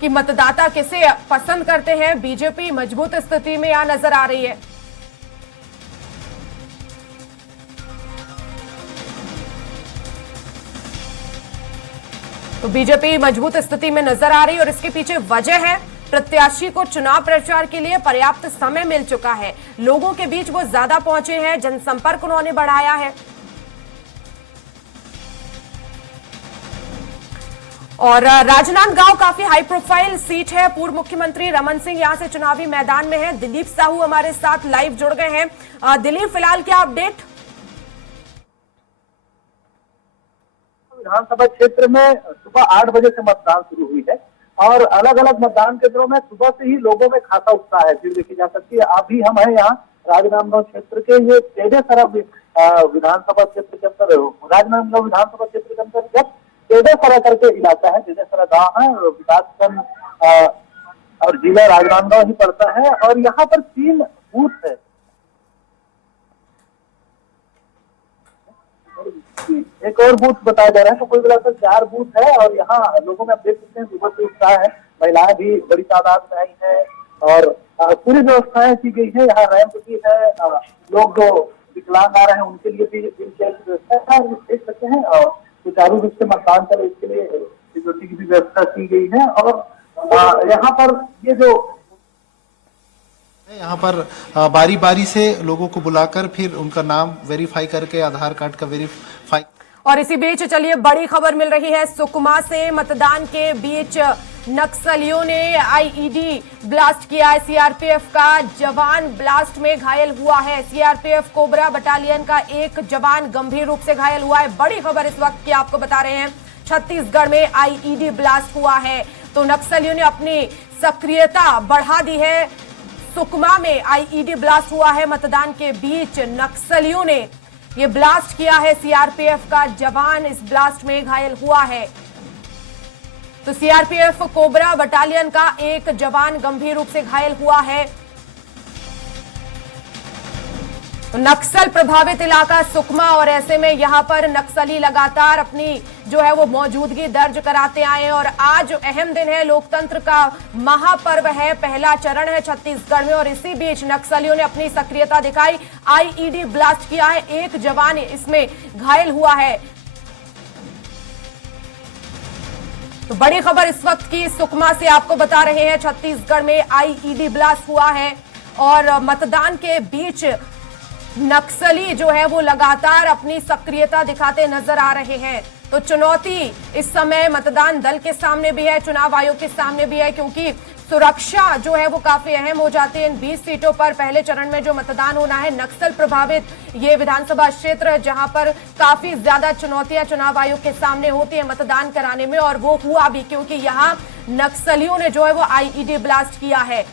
कि मतदाता किसे पसंद करते हैं। बीजेपी मजबूत स्थिति में यहां नजर आ रही है। तो बीजेपी मजबूत स्थिति में नजर आ रही है और इसके पीछे वजह है प्रत्याशी को चुनाव प्रचार के लिए पर्याप्त समय मिल चुका है। लोगों के बीच वो ज्यादा पहुंचे हैं, जनसंपर्क उन्होंने बढ़ाया है। और राजनांदगांव काफी हाई प्रोफाइल सीट है। पूर्व मुख्यमंत्री रमन सिंह यहां से चुनावी मैदान में हैं। दिलीप साहू हमारे साथ लाइव जुड़ गए हैं। दिलीप, फिलहाल क्या अपडेट? विधानसभा क्षेत्र में सुबह 8 बजे से मतदान शुरू हुई है और अलग अलग मतदान केंद्रों में सुबह से ही लोगों में खासा उत्साह है, भीड़ देखी जा सकती है। अभी हम हैं यहाँ राजनांदगांव क्षेत्र के ये तेडेसरा विधानसभा क्षेत्र के अंदर, राजनांदगांव विधानसभा क्षेत्र के अंतर्गत तेडेसरा करके इलाका है। तेडेसरा गाँव है, विकासखंड और जिला राजनांदगांव ही पड़ता है। और यहाँ पर 3 बूथ है। एक और बूथ बताया जा रहा है, तो कुल मिलाकर 4 बूथ है। और यहाँ लोगों में आप देख सकते हैं सुबह से उत्साह है। महिलाएं भी बड़ी तादाद में आई है और पूरी व्यवस्थाएं की गई है। यहाँ रैंप भी है, लोग जो विकलांग आ रहे हैं उनके लिए भी व्हीलचेयर की व्यवस्था है, देख सकते हैं। और सुचारू रूप से मतदान करे इसके लिए सिक्योरिटी की भी व्यवस्था की गई है। और यहाँ पर ये जो यहाँ पर बारी बारी से लोगों को बुलाकर फिर उनका नाम वेरीफाई करके आधार कार्ड का वेरीफाई। और इसी बीच चलिए बड़ी खबर मिल रही है सुकमा से। मतदान के बीच नक्सलियों ने आईईडी ब्लास्ट किया है। सीआरपीएफ का जवान ब्लास्ट में घायल हुआ है। सीआरपीएफ कोबरा बटालियन का एक जवान गंभीर रूप से घायल हुआ है। बड़ी खबर इस वक्त की आपको बता रहे हैं, छत्तीसगढ़ में आईईडी ब्लास्ट हुआ है। तो नक्सलियों ने अपनी सक्रियता बढ़ा दी है। सुकमा में आईईडी ब्लास्ट हुआ है। मतदान के बीच नक्सलियों ने ये ब्लास्ट किया है। सीआरपीएफ का जवान इस ब्लास्ट में घायल हुआ है। तो सीआरपीएफ कोबरा बटालियन का एक जवान गंभीर रूप से घायल हुआ है। नक्सल प्रभावित इलाका सुकमा और ऐसे में यहां पर नक्सली लगातार अपनी जो है वो मौजूदगी दर्ज कराते आए हैं। और आज अहम दिन है, लोकतंत्र का महापर्व है, पहला चरण है छत्तीसगढ़ में। और इसी बीच नक्सलियों ने अपनी सक्रियता दिखाई, आईईडी ब्लास्ट किया है, एक जवान इसमें घायल हुआ है। तो बड़ी खबर इस वक्त की सुकमा से आपको बता रहे हैं, छत्तीसगढ़ में आईईडी ब्लास्ट हुआ है। और मतदान के बीच नक्सली जो है वो लगातार अपनी सक्रियता दिखाते नजर आ रहे हैं। तो चुनौती इस समय मतदान दल के सामने भी है, चुनाव आयोग के सामने भी है, क्योंकि सुरक्षा जो है वो काफी अहम हो जाती है। इन 20 सीटों पर पहले चरण में जो मतदान होना है, नक्सल प्रभावित ये विधानसभा क्षेत्र है जहां पर काफी ज्यादा चुनौतियां चुनाव आयोग के सामने होती है मतदान कराने में। और वो हुआ भी, क्योंकि यहाँ नक्सलियों ने जो है वो आईईडी ब्लास्ट किया है।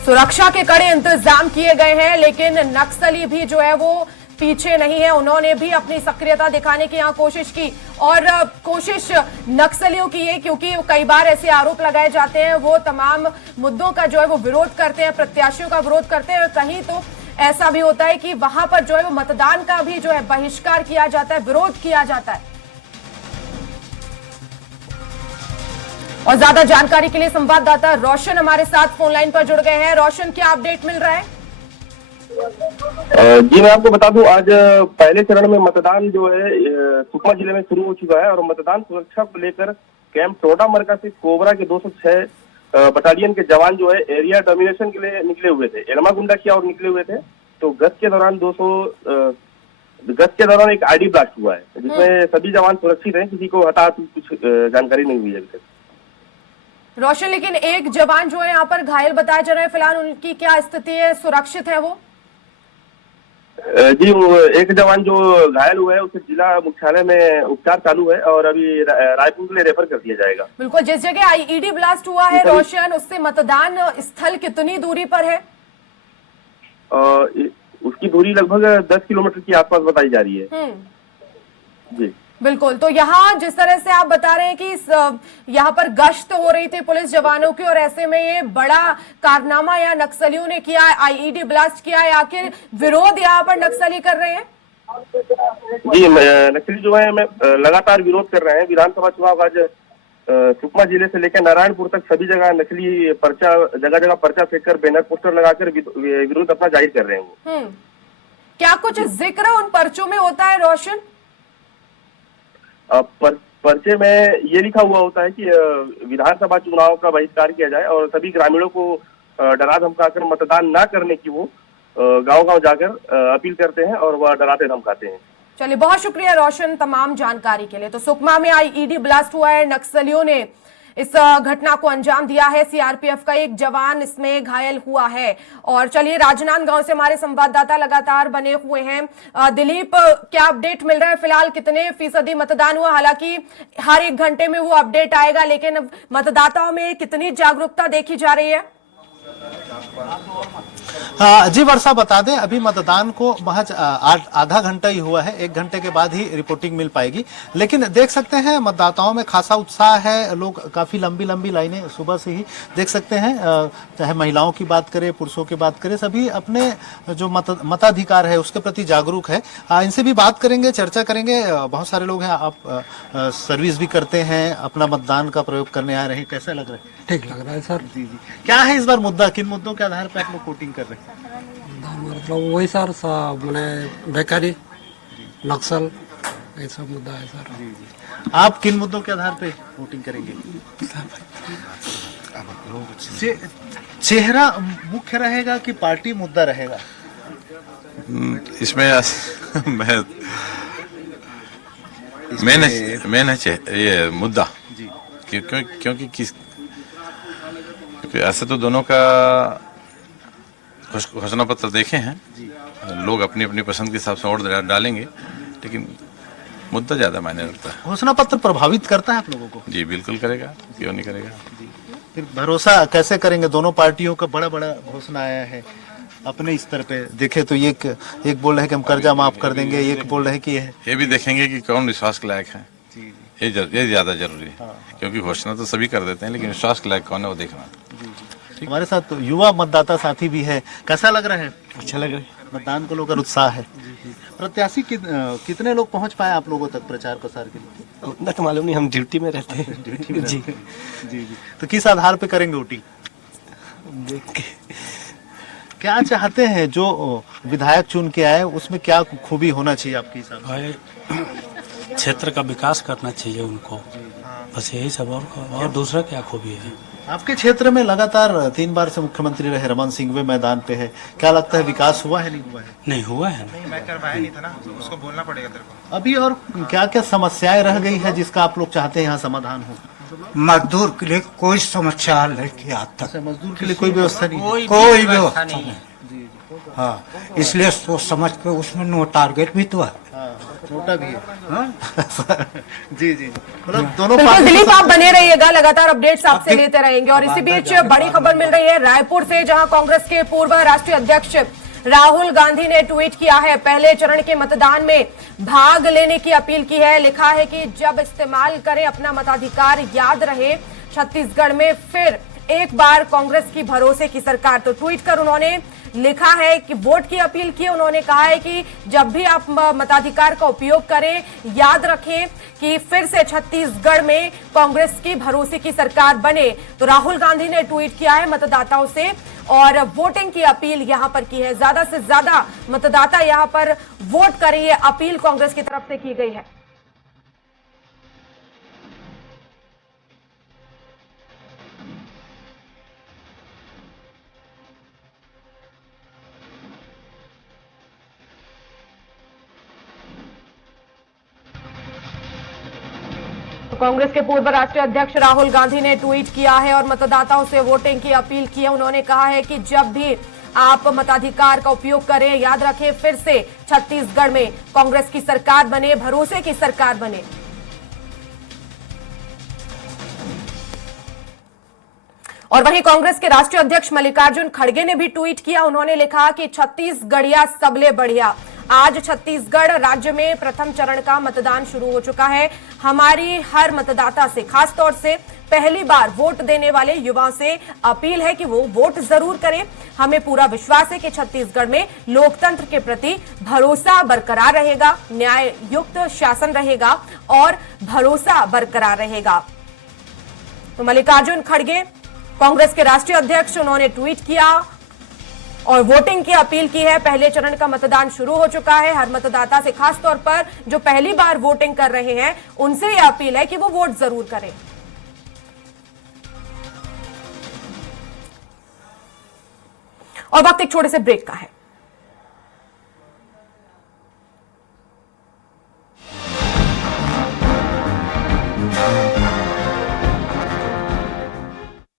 सुरक्षा के कड़े इंतजाम किए गए हैं, लेकिन नक्सली भी जो है वो पीछे नहीं है, उन्होंने भी अपनी सक्रियता दिखाने की यहाँ कोशिश की और कोशिश नक्सलियों की है, क्योंकि कई बार ऐसे आरोप लगाए जाते हैं वो तमाम मुद्दों का जो है वो विरोध करते हैं, प्रत्याशियों का विरोध करते हैं। कहीं तो ऐसा भी होता है कि वहां पर जो है वो मतदान का भी जो है बहिष्कार किया जाता है, विरोध किया जाता है। और ज्यादा जानकारी के लिए संवाददाता रोशन हमारे साथ फोन लाइन पर जुड़ गए हैं। रोशन, क्या अपडेट मिल रहा है? जी मैं आपको बता दूं, आज पहले चरण में मतदान जो है सुकमा जिले में शुरू हो चुका है और मतदान सुरक्षा को लेकर कैंप टोडा मरका से कोबरा के 206 बटालियन के जवान जो है एरिया डोमिनेशन के लिए निकले हुए थे, एलमा गुंडा की ओर निकले हुए थे। तो गश्त के दौरान एक आईडी ब्लास्ट हुआ है जिसमें सभी जवान सुरक्षित हैं, किसी को हताहत कुछ जानकारी नहीं हुई है अभी तक। रोशन, लेकिन एक जवान जो है यहाँ पर घायल बताया जा रहा है, फिलहाल उनकी क्या स्थिति है, सुरक्षित है वो? जी एक जवान जो घायल हुआ है उसे जिला मुख्यालय में उपचार चालू है और अभी रायपुर के लिए रेफर कर दिया जाएगा। बिल्कुल, जिस जगह आईईडी ब्लास्ट हुआ है रोशन, उससे मतदान स्थल कितनी दूरी पर है? उसकी दूरी लगभग 10 किलोमीटर के आसपास बताई जा रही है। जी बिल्कुल, तो यहाँ जिस तरह से आप बता रहे हैं कि यहाँ पर गश्त हो रही थी पुलिस जवानों की और ऐसे में ये बड़ा कारनामा या नक्सलियों ने किया, आईईडी ब्लास्ट किया है, आखिर विरोध यहाँ पर नक्सली कर रहे हैं? जी नक्सली जो है लगातार विरोध कर रहे हैं। विधानसभा चुनाव आज सुकमा जिले से लेकर नारायणपुर तक सभी जगह नकली पर्चा, जगह जगह पर्चा फेंककर बैनर पोस्टर लगाकर विरोध अपना जाहिर कर रहे हैं। क्या कुछ जिक्र उन पर्चों में होता है रोशन? पर्चे में ये लिखा हुआ होता है कि विधानसभा चुनाव का बहिष्कार किया जाए और सभी ग्रामीणों को डरा धमकाकर मतदान न करने की वो गांव-गांव जाकर अपील करते हैं और वह डराते धमकाते हैं। चलिए, बहुत शुक्रिया रोशन तमाम जानकारी के लिए। तो सुकमा में आईईडी ब्लास्ट हुआ है, नक्सलियों ने इस घटना को अंजाम दिया है, सीआरपीएफ का एक जवान इसमें घायल हुआ है। और चलिए, राजनांदगांव से हमारे संवाददाता लगातार बने हुए हैं। दिलीप, क्या अपडेट मिल रहा है फिलहाल, कितने फीसदी मतदान हुआ? हालांकि हर एक घंटे में वो अपडेट आएगा, लेकिन मतदाताओं में कितनी जागरूकता देखी जा रही है? जी वर्षा, बता दें अभी मतदान को महज आधा घंटा ही हुआ है, 1 घंटे के बाद ही रिपोर्टिंग मिल पाएगी। लेकिन देख सकते हैं मतदाताओं में खासा उत्साह है, लोग काफी लंबी लंबी लाइनें सुबह से ही देख सकते हैं। चाहे महिलाओं की बात करें, पुरुषों की बात करें, सभी अपने जो मताधिकार है उसके प्रति जागरूक है। इनसे भी बात करेंगे, चर्चा करेंगे। बहुत सारे लोग हैं, आप सर्विस भी करते हैं, अपना मतदान का प्रयोग करने आ रहे हैं, कैसा लग रहा है? ठीक लग रहा है सर। जी जी, क्या है इस बार मुद्दा, किन मुद्दों के आधार पर आप लोग वोटिंग कर रहे हैं? मतलब वही सर, मैंने बेकारी, नक्सल, ये सब मुद्दा है सर। जी जी, आप किन मुद्दों के आधार पे वोटिंग करेंगे? चेहरा मुख्य रहेगा कि पार्टी मुद्दा रहेगा? इसमें मैंने ये मुद्दा क्योंकि ऐसे तो दोनों का घोषणा पत्र देखे हैं, लोग अपनी अपनी पसंद के हिसाब से वोट डालेंगे, लेकिन मुद्दा ज्यादा मायने रखता है। घोषणा पत्र प्रभावित करता है आप लोगों को? जी बिल्कुल करेगा, क्यों नहीं करेगा। फिर भरोसा कैसे करेंगे? दोनों पार्टियों का बड़ा बड़ा घोषणा आया है अपने स्तर पे। देखे तो एक बोल रहे हैं कि हम कर्जा माफ कर देंगे, एक बोल रहे हैं कि ये भी देखेंगे कि कौन विश्वास के लायक है। ये ज्यादा जरूरी है, क्योंकि घोषणा तो सभी कर देते हैं, लेकिन विश्वास के लायक कौन है वो देखना। हमारे साथ युवा मतदाता साथी भी है, कैसा लग रहा है? अच्छा लग रहा है, मतदान को लेकर उत्साह है। प्रत्याशी कितने लोग पहुंच पाए आप लोगों तक प्रचार प्रसार के लिए? उतना तो मालूम नहीं, हम ड्यूटी में रहते हैं। ड्यूटी में जी जी। तो किस आधार पे करेंगे वोटिंग? देख के क्या चाहते हैं जो विधायक चुन के आए, उसमें क्या खूबी होना चाहिए आपके हिसाब से? क्षेत्र का विकास करना चाहिए उनको, बस यही सब। और दूसरा क्या खूबी है? आपके क्षेत्र में लगातार 3 बार से मुख्यमंत्री रहे रमन सिंह, वे मैदान पे है, क्या लगता है विकास हुआ है, नहीं हुआ है? नहीं हुआ है, मैं करवाया नहीं था ना, उसको बोलना पड़ेगा तेरे को। अभी और क्या क्या समस्याएं रह गई है जिसका आप लोग चाहते हैं यहाँ समाधान हो? मजदूर के लिए कोई समस्या हल नहीं किया आज तक। मजदूर के लिए कोई व्यवस्था नहीं? कोई व्यवस्था नहीं। हाँ, इसलिए सोच समझ के उसमें नो टारगेट भी तो है, छोटा भी है। जी जी, मतलब दोनों। दिलीप, आप बने रहिएगा, लगातार अपडेट्स आपसे लेते रहेंगे। और इसी बीच बड़ी खबर मिल रही है रायपुर से, जहां कांग्रेस के पूर्व राष्ट्रीय अध्यक्ष राहुल गांधी ने ट्वीट किया है, पहले चरण के मतदान में भाग लेने की अपील की है। लिखा है कि जब इस्तेमाल करें अपना मताधिकार, याद रहे छत्तीसगढ़ में फिर एक बार कांग्रेस की भरोसे की सरकार। तो ट्वीट कर उन्होंने लिखा है कि वोट की अपील की। उन्होंने कहा है कि जब भी आप मताधिकार का उपयोग करें, याद रखें कि फिर से छत्तीसगढ़ में कांग्रेस की भरोसे की सरकार बने। तो राहुल गांधी ने ट्वीट किया है मतदाताओं से और वोटिंग की अपील यहां पर की है। ज्यादा से ज्यादा मतदाता यहां पर वोट करें, ये अपील कांग्रेस की तरफ से की गई है। कांग्रेस के पूर्व राष्ट्रीय अध्यक्ष राहुल गांधी ने ट्वीट किया है और मतदाताओं से वोटिंग की अपील की है। उन्होंने कहा है कि जब भी आप मताधिकार का उपयोग करें, याद रखें फिर से छत्तीसगढ़ में कांग्रेस की सरकार बने, भरोसे की सरकार बने। और वहीं कांग्रेस के राष्ट्रीय अध्यक्ष मल्लिकार्जुन खड़गे ने भी ट्वीट किया। उन्होंने लिखा कि छत्तीसगढ़िया सबले बढ़िया। आज छत्तीसगढ़ राज्य में प्रथम चरण का मतदान शुरू हो चुका है। हमारी हर मतदाता से, खासतौर से पहली बार वोट देने वाले युवाओं से अपील है कि वो वोट जरूर करें। हमें पूरा विश्वास है कि छत्तीसगढ़ में लोकतंत्र के प्रति भरोसा बरकरार रहेगा, न्याय युक्त शासन रहेगा और भरोसा बरकरार रहेगा। तो मल्लिकार्जुन खड़गे कांग्रेस के राष्ट्रीय अध्यक्ष, उन्होंने ट्वीट किया और वोटिंग की अपील की है। पहले चरण का मतदान शुरू हो चुका है। हर मतदाता से, खासतौर पर जो पहली बार वोटिंग कर रहे हैं, उनसे यह अपील है कि वो वोट जरूर करें। और वक्त एक छोटे से ब्रेक का है।